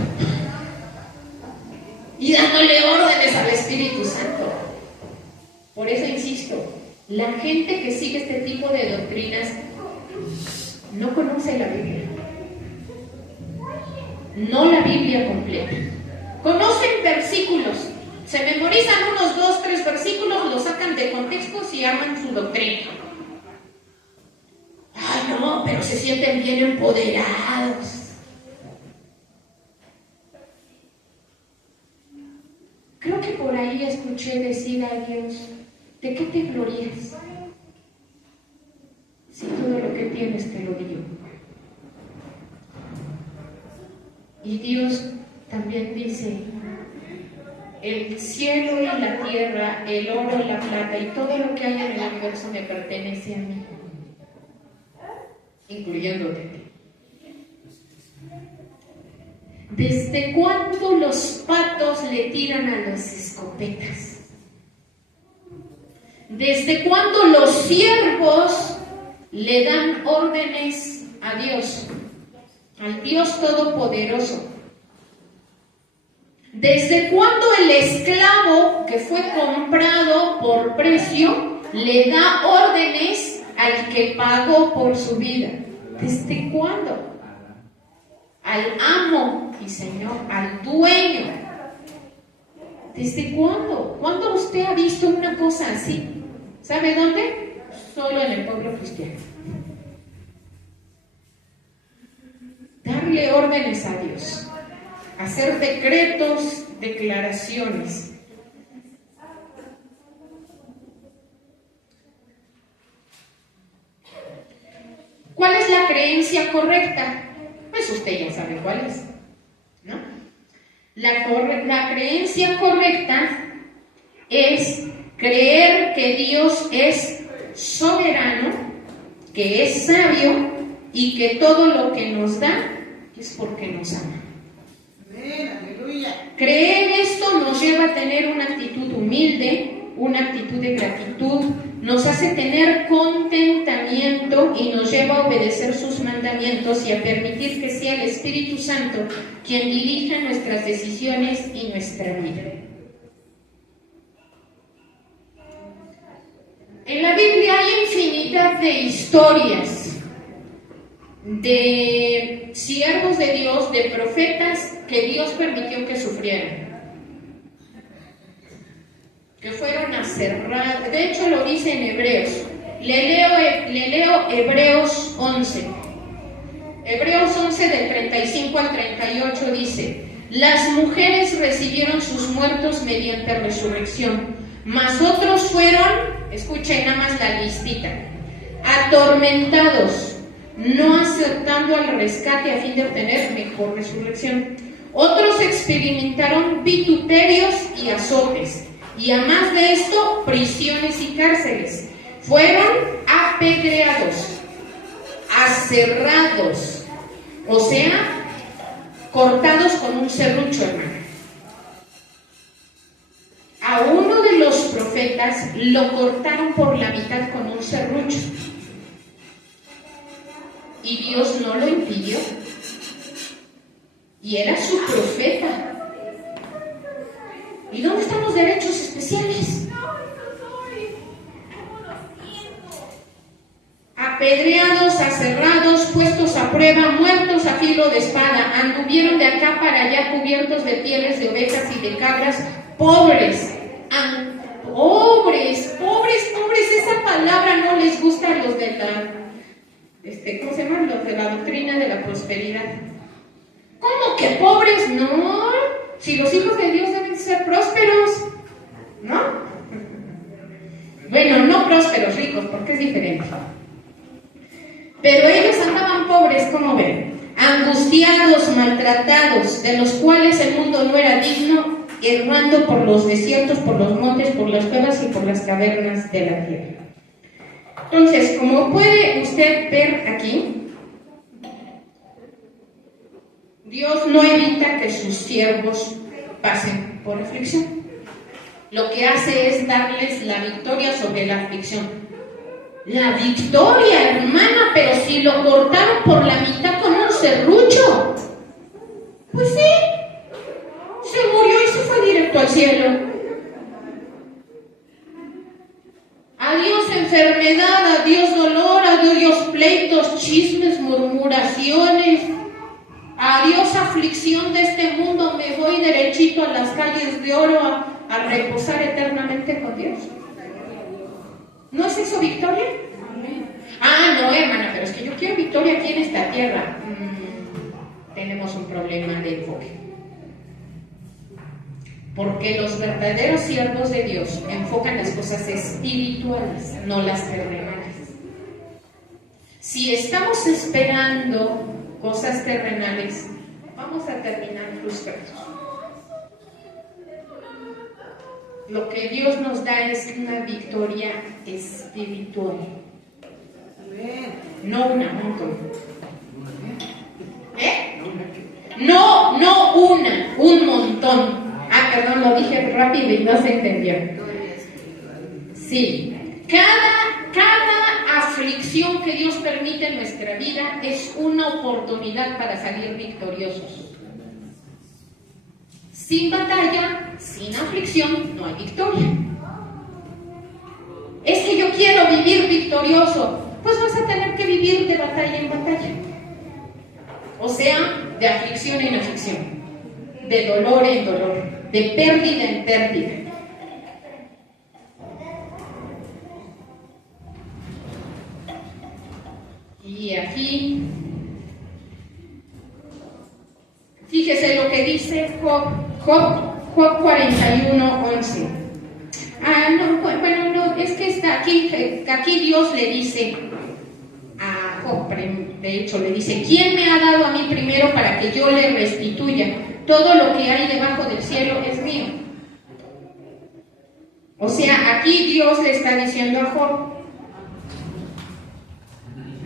y dándole órdenes al Espíritu Santo. Por eso insisto, la gente que sigue este tipo de doctrinas no conoce la Biblia. No la Biblia completa. Conocen versículos, se memorizan unos 2, 3 versículos, los sacan de contextos y arman su doctrina. Ay, no, pero se sienten bien empoderados. Creo que por ahí escuché decir a Dios: ¿de qué te glorías? Si lo dio. Y Dios también dice, el cielo y la tierra, el oro y la plata y todo lo que hay en el universo me pertenece a mí, incluyéndote a ti. ¿Desde cuándo los patos le tiran a las escopetas? ¿Desde cuándo los siervos le dan órdenes a Dios, al Dios Todopoderoso? ¿Desde cuándo el esclavo que fue comprado por precio le da órdenes al que pagó por su vida? ¿Desde cuándo? Al amo y Señor, al dueño. ¿Desde cuándo? ¿Cuándo usted ha visto una cosa así? ¿Sabe dónde? Solo en el pueblo cristiano. Darle órdenes a Dios, hacer decretos, declaraciones. ¿Cuál es la creencia correcta? Pues usted ya sabe cuál es, ¿no? La creencia correcta es creer que Dios es soberano, que es sabio y que todo lo que nos da es porque nos ama. Amén, aleluya. Creer esto nos lleva a tener una actitud humilde, una actitud de gratitud, nos hace tener contentamiento y nos lleva a obedecer sus mandamientos y a permitir que sea el Espíritu Santo quien dirija nuestras decisiones y nuestra vida. En la Biblia hay infinidad de historias de siervos de Dios, de profetas que Dios permitió que sufrieran, que fueron aserrados. De hecho lo dice en Hebreos. Le leo Hebreos 11. Hebreos 11 del 35 al 38 dice: las mujeres recibieron sus muertos mediante resurrección, mas otros fueron, escuchen nada más la listita, atormentados, no aceptando al rescate a fin de obtener mejor resurrección. Otros experimentaron vituperios y azotes, y además de esto, prisiones y cárceles. Fueron apedreados, aserrados, o sea, cortados con un serrucho, hermano. A uno de los profetas lo cortaron por la mitad con un serrucho. Y Dios no lo impidió. Y era su profeta. ¿Y dónde están los derechos especiales? Apedreados, aserrados, puestos a prueba, muertos a filo de espada, anduvieron de acá para allá cubiertos de pieles de ovejas y de cabras, pobres, esa palabra no les gusta a los de la, ¿cómo se llaman? Los de la doctrina de la prosperidad. ¿Cómo que pobres? No, si los hijos de Dios deben ser prósperos, ¿no? Bueno, no prósperos, ricos, porque es diferente. Pero ellos andaban pobres, ¿cómo ven? Angustiados, maltratados, de los cuales el mundo no era digno, errando por los desiertos, por los montes, por las cuevas y por las cavernas de la tierra. Entonces, como puede usted ver aquí, Dios no evita que sus siervos pasen por aflicción. Lo que hace es darles la victoria sobre la aflicción. La victoria, hermana, pero si lo cortaron por la mitad con un serrucho. Pues sí, se murió y se fue directo al cielo. Adiós enfermedad, adiós dolor, adiós pleitos, chismes, murmuraciones. Adiós aflicción de este mundo, me voy derechito a las calles de oro a reposar eternamente con Dios. ¿No es eso victoria? Ah, no, hermana, pero es que yo quiero victoria aquí en esta tierra. Tenemos un problema de enfoque. Porque los verdaderos siervos de Dios enfocan las cosas espirituales, no las terrenales. Si estamos esperando cosas terrenales, vamos a terminar frustrados. Lo que Dios nos da es una victoria espiritual, no una montón. No un montón. Perdón, lo dije rápido y no se entendió. Sí, cada aflicción que Dios permite en nuestra vida es una oportunidad para salir victoriosos. Sin batalla, sin aflicción, no hay victoria. Es que yo quiero vivir victorioso. Pues vas a tener que vivir de batalla en batalla. O sea, de aflicción en aflicción, de dolor en dolor, de pérdida en pérdida. Y aquí, fíjese lo que dice Job 41:11. Es que está aquí Dios le dice a Job, de hecho le dice: ¿quién me ha dado a mí primero para que yo le restituya? Todo lo que hay debajo del cielo es mío. O sea, aquí Dios le está diciendo a Job: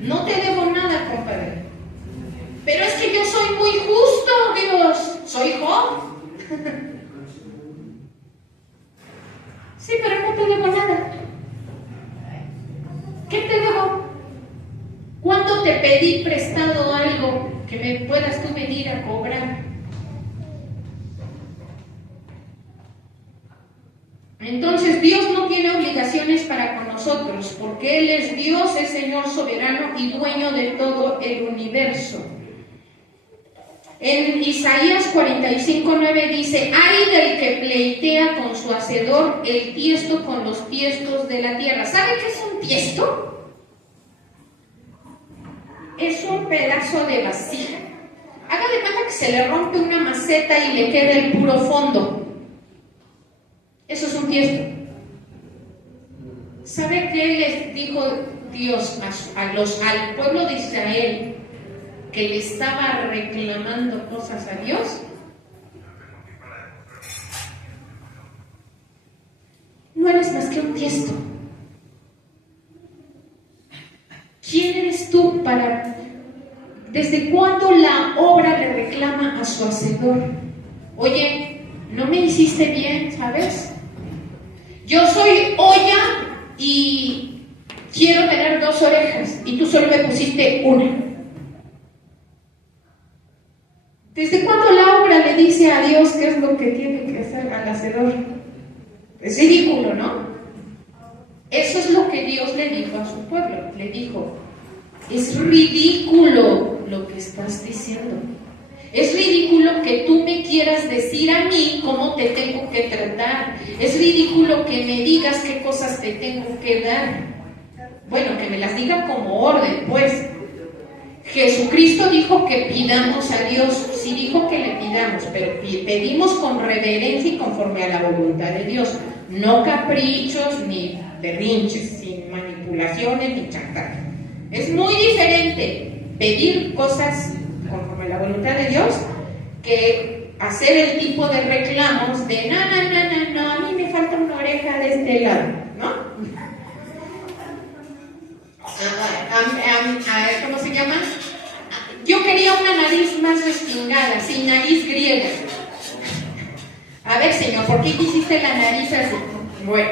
no te debo nada, compadre. Pero es que yo soy muy justo, Dios. Soy Job. Sí, pero no te debo nada. ¿Qué te debo? ¿Cuándo te pedí prestado algo que me puedas tú venir a cobrar? Entonces Dios no tiene obligaciones para con nosotros, porque Él es Dios, es Señor soberano y dueño de todo el universo. En Isaías 45:9 dice: ay del que pleitea con su hacedor el tiesto con los tiestos de la tierra. ¿Sabe qué es un tiesto? Es un pedazo de vasija. Haga de cuenta que se le rompe una maceta y le queda el puro fondo. Eso es un tiesto. ¿Sabe qué les dijo Dios al pueblo de Israel que le estaba reclamando cosas a Dios? No eres más que un tiesto. ¿Quién eres tú para... ¿Desde cuándo la obra le reclama a su hacedor? Oye, no me hiciste bien, ¿sabes? Yo soy olla y quiero tener 2 orejas y tú solo me pusiste una. ¿Desde cuándo la obra le dice a Dios qué es lo que tiene que hacer al hacedor? Es ridículo, ¿no? Eso es lo que Dios le dijo a su pueblo. Le dijo: es ridículo lo que estás diciendo. Es ridículo que tú me quieras decir a mí cómo te tengo que tratar. Es ridículo que me digas qué cosas te tengo que dar. Bueno, que me las diga como orden, pues. Jesucristo dijo que pidamos a Dios. Sí dijo que le pidamos, pero pedimos con reverencia y conforme a la voluntad de Dios. No caprichos ni berrinches, sin manipulaciones ni chantaje. Es muy diferente pedir cosas conforme a la voluntad de Dios que hacer el tipo de reclamos de no, a mí me falta una oreja de este lado, ¿no? ¿Cómo se llama? Yo quería una nariz más respingada, sin nariz griega. A ver, Señor, ¿por qué hiciste la nariz así? Bueno,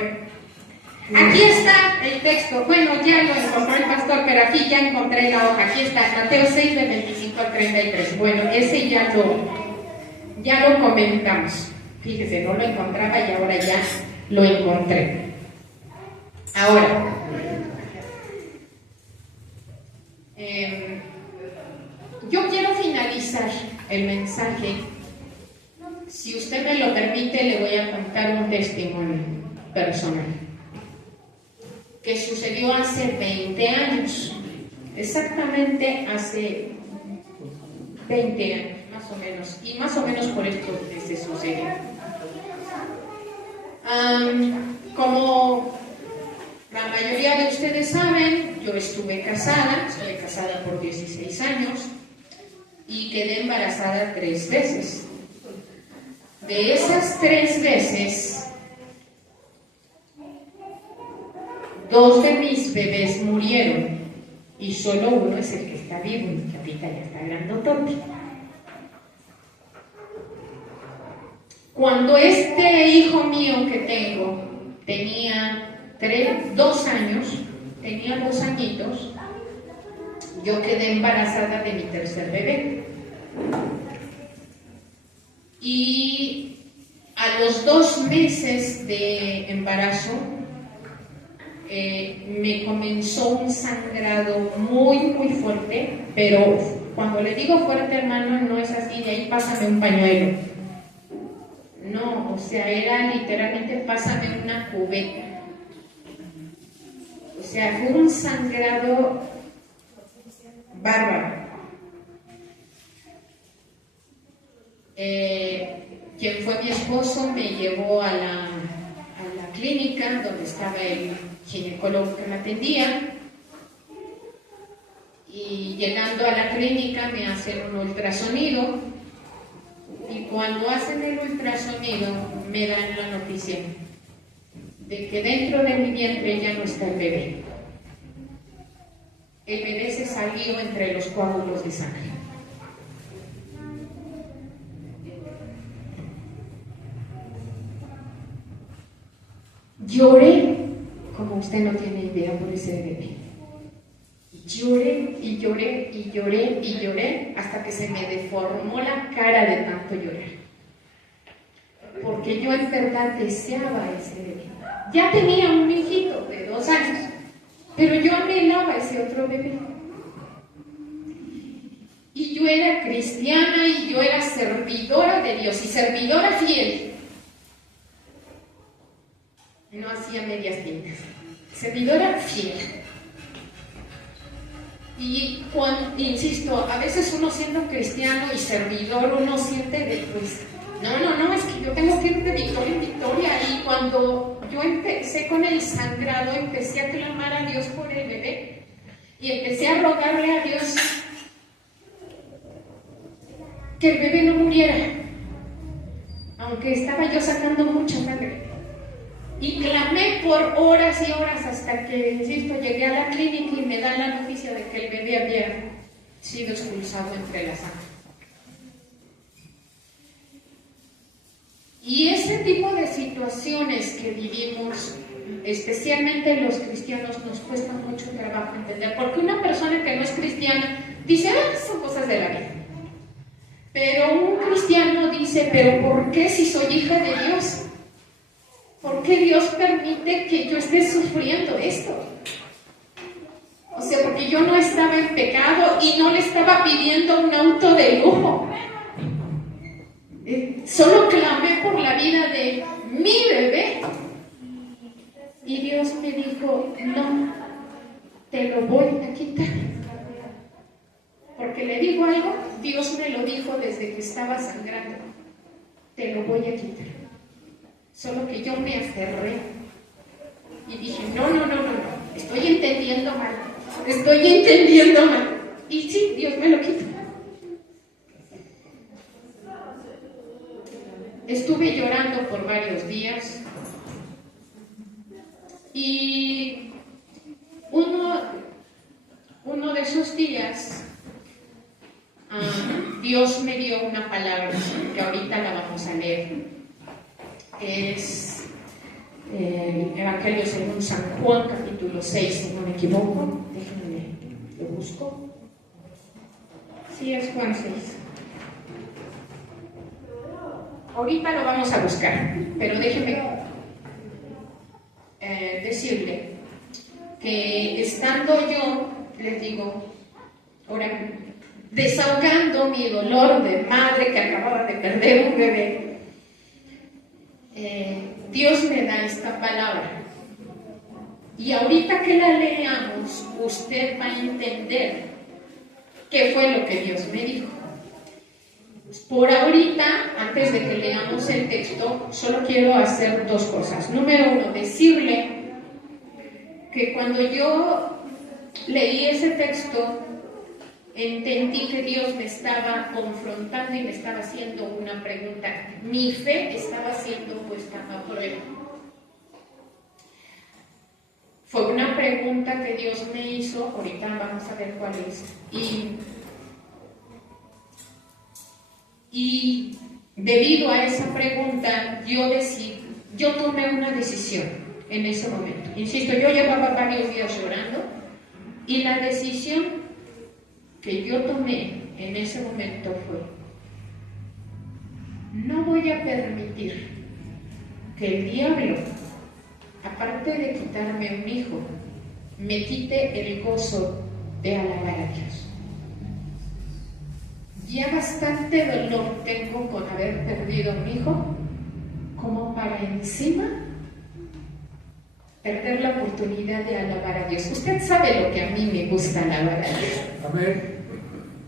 aquí está el texto. Bueno, ya lo encontró el pastor, pero aquí ya encontré la hoja. Aquí está, Mateo 6, de 25 al 33. Bueno, ese ya lo comentamos. Fíjese, no lo encontraba y ahora ya lo encontré. Ahora, yo quiero finalizar el mensaje. Si usted me lo permite, le voy a contar un testimonio personal que sucedió hace 20 años, exactamente hace 20 años, más o menos, y más o menos por esto que se sucedió. Como la mayoría de ustedes saben, yo estuve casada por 16 años y quedé embarazada 3 veces. De esas 3 veces, 2 de mis bebés murieron y solo uno es el que está vivo, que ahorita ya está grandotote. Cuando este hijo mío que tengo tenía 2 años, tenía 2 añitos, yo quedé embarazada de mi tercer bebé. Y a los 2 meses de embarazo me comenzó un sangrado muy, muy fuerte, pero cuando le digo fuerte, hermano, no es así, de ahí pásame un pañuelo. No, o sea, era literalmente pásame una cubeta. O sea, fue un sangrado bárbaro. Quien fue mi esposo me llevó a la clínica donde estaba el ginecólogo que me atendía, y llegando a la clínica me hacen un ultrasonido, y cuando hacen el ultrasonido me dan la noticia de que dentro de mi vientre ya no está el bebé. El bebé se salió entre los coágulos de sangre. Lloré como usted no tiene idea por ese bebé. Lloré y lloré y lloré y lloré hasta que se me deformó la cara de tanto llorar. Porque yo en verdad deseaba ese bebé. Ya tenía un hijito de 2 años, pero yo anhelaba ese otro bebé. Y yo era cristiana y yo era servidora de Dios y servidora fiel. No hacía medias tintas. Servidora fiel. Y insisto, a veces uno siendo cristiano y servidor, uno siente de pues, no, es que yo tengo que ir de victoria en victoria. Y cuando yo empecé con el sangrado, empecé a clamar a Dios por el bebé. Y empecé a rogarle a Dios que el bebé no muriera, aunque estaba yo sacando mucha sangre. Y clamé por horas y horas hasta que, insisto, llegué a la clínica y me dan la noticia de que el bebé había sido expulsado entre la sangre. Y ese tipo de situaciones que vivimos, especialmente los cristianos, nos cuesta mucho trabajo entender, porque una persona que no es cristiana dice, son cosas de la vida. Pero un cristiano dice, pero ¿por qué si soy hija de Dios? ¿Por qué Dios permite que yo esté sufriendo esto? O sea, porque yo no estaba en pecado y no le estaba pidiendo un auto de lujo. Solo clamé por la vida de mi bebé. Y Dios me dijo, no, te lo voy a quitar. Porque le digo algo, Dios me lo dijo desde que estaba sangrando. Te lo voy a quitar. Solo que yo me aferré y dije, no, estoy entendiendo mal. Y sí, Dios me lo quitó. Estuve llorando por varios días y uno de esos días Dios me dio una palabra que ahorita la vamos a leer. Es el Evangelio según San Juan, capítulo 6, si no me equivoco. Déjenme, lo busco. Sí, es Juan 6. Ahorita lo vamos a buscar, pero déjenme decirle que estando yo, les digo, ahora desahogando mi dolor de madre que acababa de perder un bebé, Dios me da esta palabra. Y ahorita que la leamos, usted va a entender qué fue lo que Dios me dijo. Por ahorita, antes de que leamos el texto, solo quiero hacer 2 cosas. Número 1, decirle que cuando yo leí ese texto, entendí que Dios me estaba confrontando y me estaba haciendo una pregunta. Mi fe estaba siendo puesta a prueba. Fue una pregunta que Dios me hizo, ahorita vamos a ver cuál es. Y debido a esa pregunta, yo tomé una decisión en ese momento. Insisto, yo llevaba varios días llorando y la decisión que yo tomé en ese momento fue: no voy a permitir que el diablo, aparte de quitarme un hijo, me quite el gozo de alabar a Dios. Ya bastante dolor tengo con haber perdido a mi hijo, como para encima perder la oportunidad de alabar a Dios. Usted sabe lo que a mí me gusta alabar a Dios. Amén.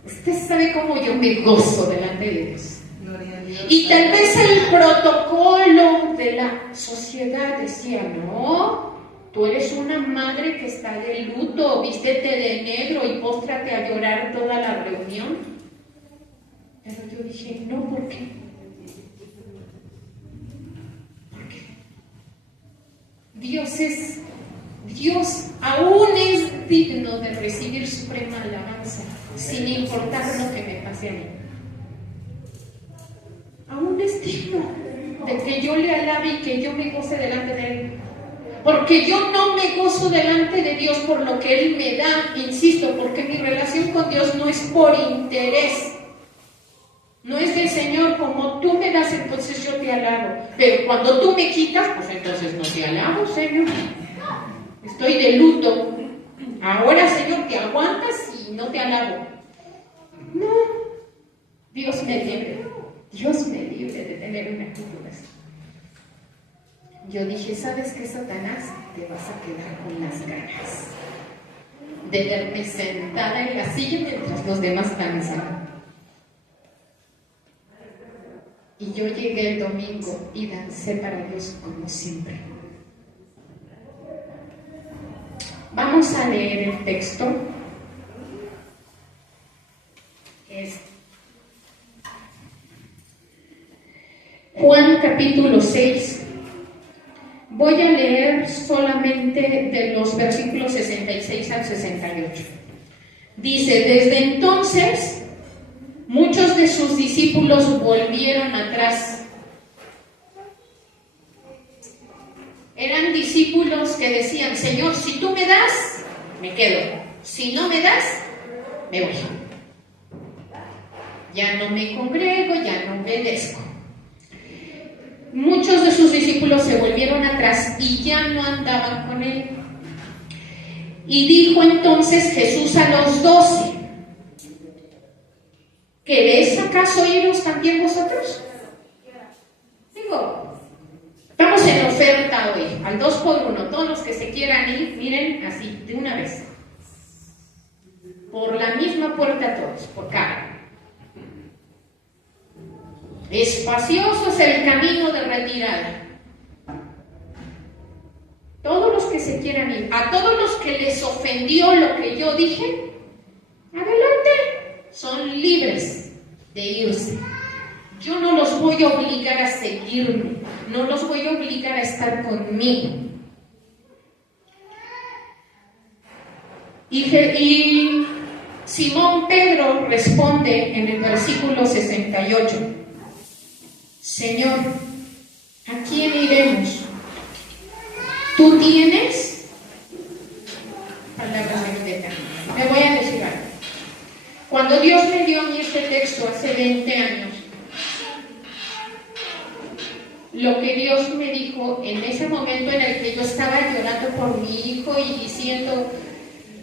Usted sabe cómo yo me gozo delante de Dios. Gloria a Dios. Y tal vez el protocolo de la sociedad decía: no, tú eres una madre que está de luto, vístete de negro y póstrate a llorar toda la reunión. Pero yo dije: no, ¿por qué? ¿Por qué? Dios aún es digno de recibir suprema alabanza, sin importar lo que me pase a mí. Aún es digno de que yo le alabe y que yo me goce delante de Él. Porque yo no me gozo delante de Dios por lo que Él me da, insisto, porque mi relación con Dios no es por interés. No es de: Señor, como tú me das, entonces yo te alabo. Pero cuando tú me quitas, pues entonces no te alabo, Señor. Estoy de luto. Ahora, Señor, te aguantas y no te alabo. No. Dios me libre. Dios me libre de tener una actitud así. Yo dije: ¿sabes qué, Satanás? Te vas a quedar con las ganas de verme sentada en la silla mientras los demás danzan. Y yo llegué el domingo y dancé para Dios como siempre. Vamos a leer el texto. Es Juan capítulo 6. Voy a leer solamente de los versículos 66 al 68. Dice: desde entonces muchos de sus discípulos volvieron atrás. Eran discípulos que decían: Señor, si tú me das, me quedo. Si no me das, me voy. Ya no me congrego, ya no obedezco. Muchos de sus discípulos se volvieron atrás y ya no andaban con Él. Y dijo entonces Jesús a los 12: ¿queréis acaso iros también vosotros? Digo, estamos en oferta hoy, al 2 por 1. Todos los que se quieran ir, miren, así, de una vez. Por la misma puerta todos, por cada. Espacioso es el camino de retirada. Todos los que se quieran ir, a todos los que les ofendió lo que yo dije, adelante, son libres de irse. Yo no los voy a obligar a seguirme, no los voy a obligar a estar conmigo. Y Simón Pedro responde en el versículo 68: Señor, ¿a quién iremos? ¿Tú tienes palabras de vida eterna? Me voy a decir algo. Cuando Dios me dio a mí este texto hace 20 años, lo que Dios me dijo en ese momento en el que yo estaba llorando por mi hijo y diciendo: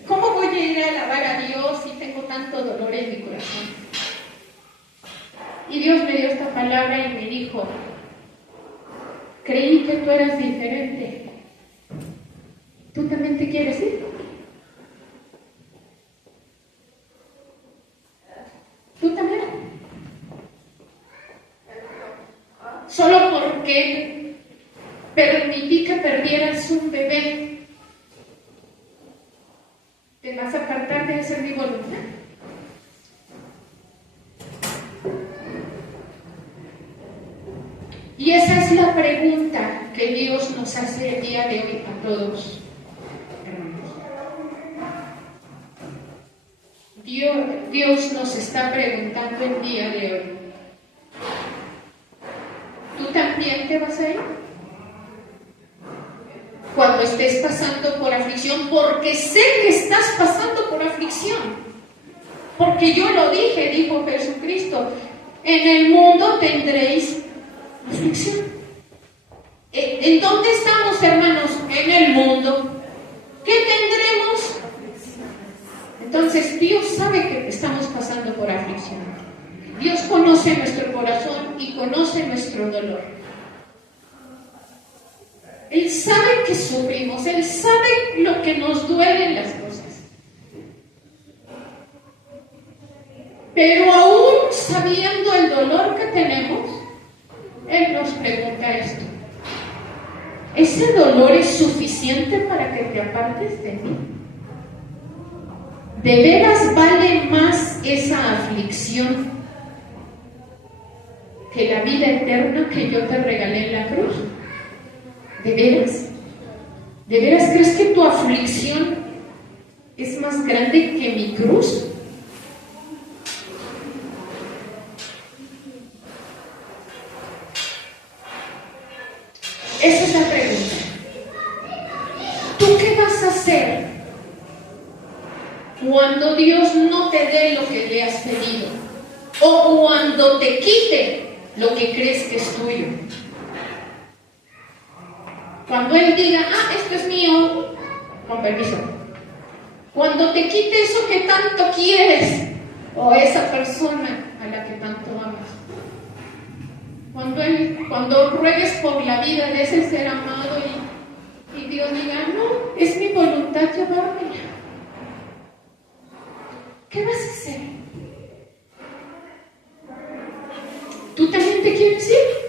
¿cómo voy a ir a alabar a Dios si tengo tanto dolor en mi corazón? Y Dios me dio esta palabra y me dijo: creí que tú eras diferente. ¿Tú también te quieres ir? ¿Tú también? Solo porque permití que perdieras un bebé, te ¿Te vas a apartar de hacer mi voluntad? Y esa es la pregunta que Dios nos hace el día de hoy a todos, hermanos. Dios nos está preguntando el día de hoy. ¿Tú también te vas a ir? Cuando estés pasando por aflicción, porque sé que estás pasando por aflicción. Porque yo lo dije, dijo Jesucristo, en el mundo tendréis aflicción. ¿En dónde estamos, hermanos? En el mundo. ¿Qué tendremos? Entonces Dios sabe que estamos pasando por aflicción. Dios conoce nuestro corazón y conoce nuestro dolor. Él sabe que sufrimos, Él sabe lo que nos duelen las cosas. Pero aún sabiendo el dolor que tenemos, Él nos pregunta esto: ¿ese dolor es suficiente para que te apartes de mí? ¿De veras vale más esa aflicción que la vida eterna que yo te regalé en la cruz? ¿De veras? ¿De veras crees que tu aflicción es más grande que mi cruz? Esa es la pregunta. ¿Tú qué vas a hacer cuando Dios no te dé lo que le has pedido? O cuando te quite lo que crees que es tuyo. Cuando Él diga, esto es mío, con permiso. Cuando te quite eso que tanto quieres, o esa persona a la que tanto amas. Cuando ruegues por la vida de ese ser amado y Dios diga, no, es mi voluntad llevármela. ¿Qué vas a hacer? ¿Tú también te quieres ir?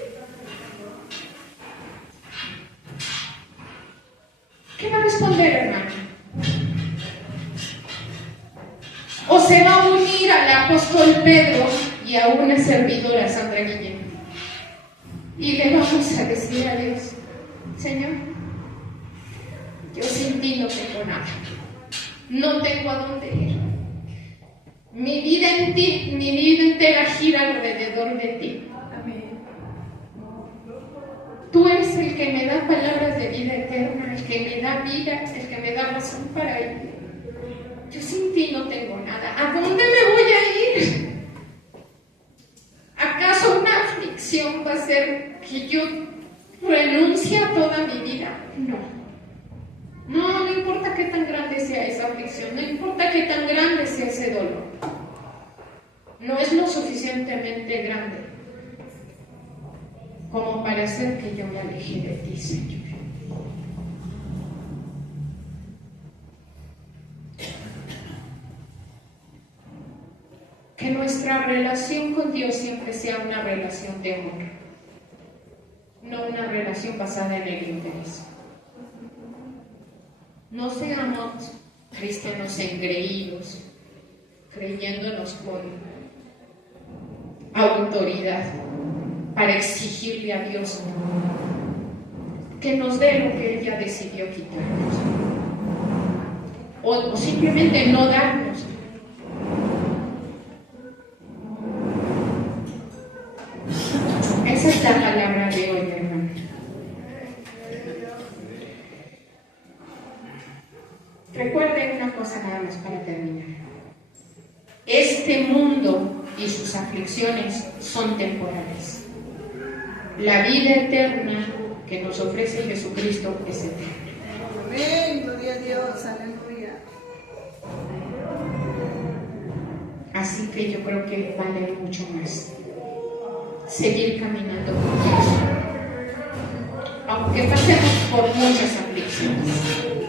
¿Qué va a responder, hermano? ¿O se va a unir al apóstol Pedro y a una servidora, Sandra Guillén? Y le vamos a decir a Dios, Señor, yo sin ti no tengo nada, no tengo a dónde ir. Mi vida en ti, mi vida entera gira alrededor de ti. Amén. Tú eres el que me da palabras de vida eterna, el que me da vida, el que me da razón para ir. Yo sin ti no tengo nada. ¿A dónde me voy a ir? ¿Acaso una aflicción va a ser que yo renuncie a toda mi vida? No. No importa qué tan grande sea esa aflicción, no importa qué tan grande sea ese dolor. No es lo suficientemente grande como para hacer que yo me aleje de ti, Señor. Que nuestra relación con Dios siempre sea una relación de amor, no una relación basada en el interés. No seamos cristianos engreídos, creyéndonos con autoridad para exigirle a Dios que nos dé lo que Él ya decidió quitarnos, o simplemente no darnos. Esa es la palabra de hoy, hermano. Recuerden una cosa nada más para terminar. Este mundo y sus aflicciones son temporales. La vida eterna que nos ofrece Jesucristo es eterna. Amén, gloria a Dios, aleluya. Así que yo creo que vale mucho más seguir caminando con Dios, aunque pasemos por muchas aflicciones.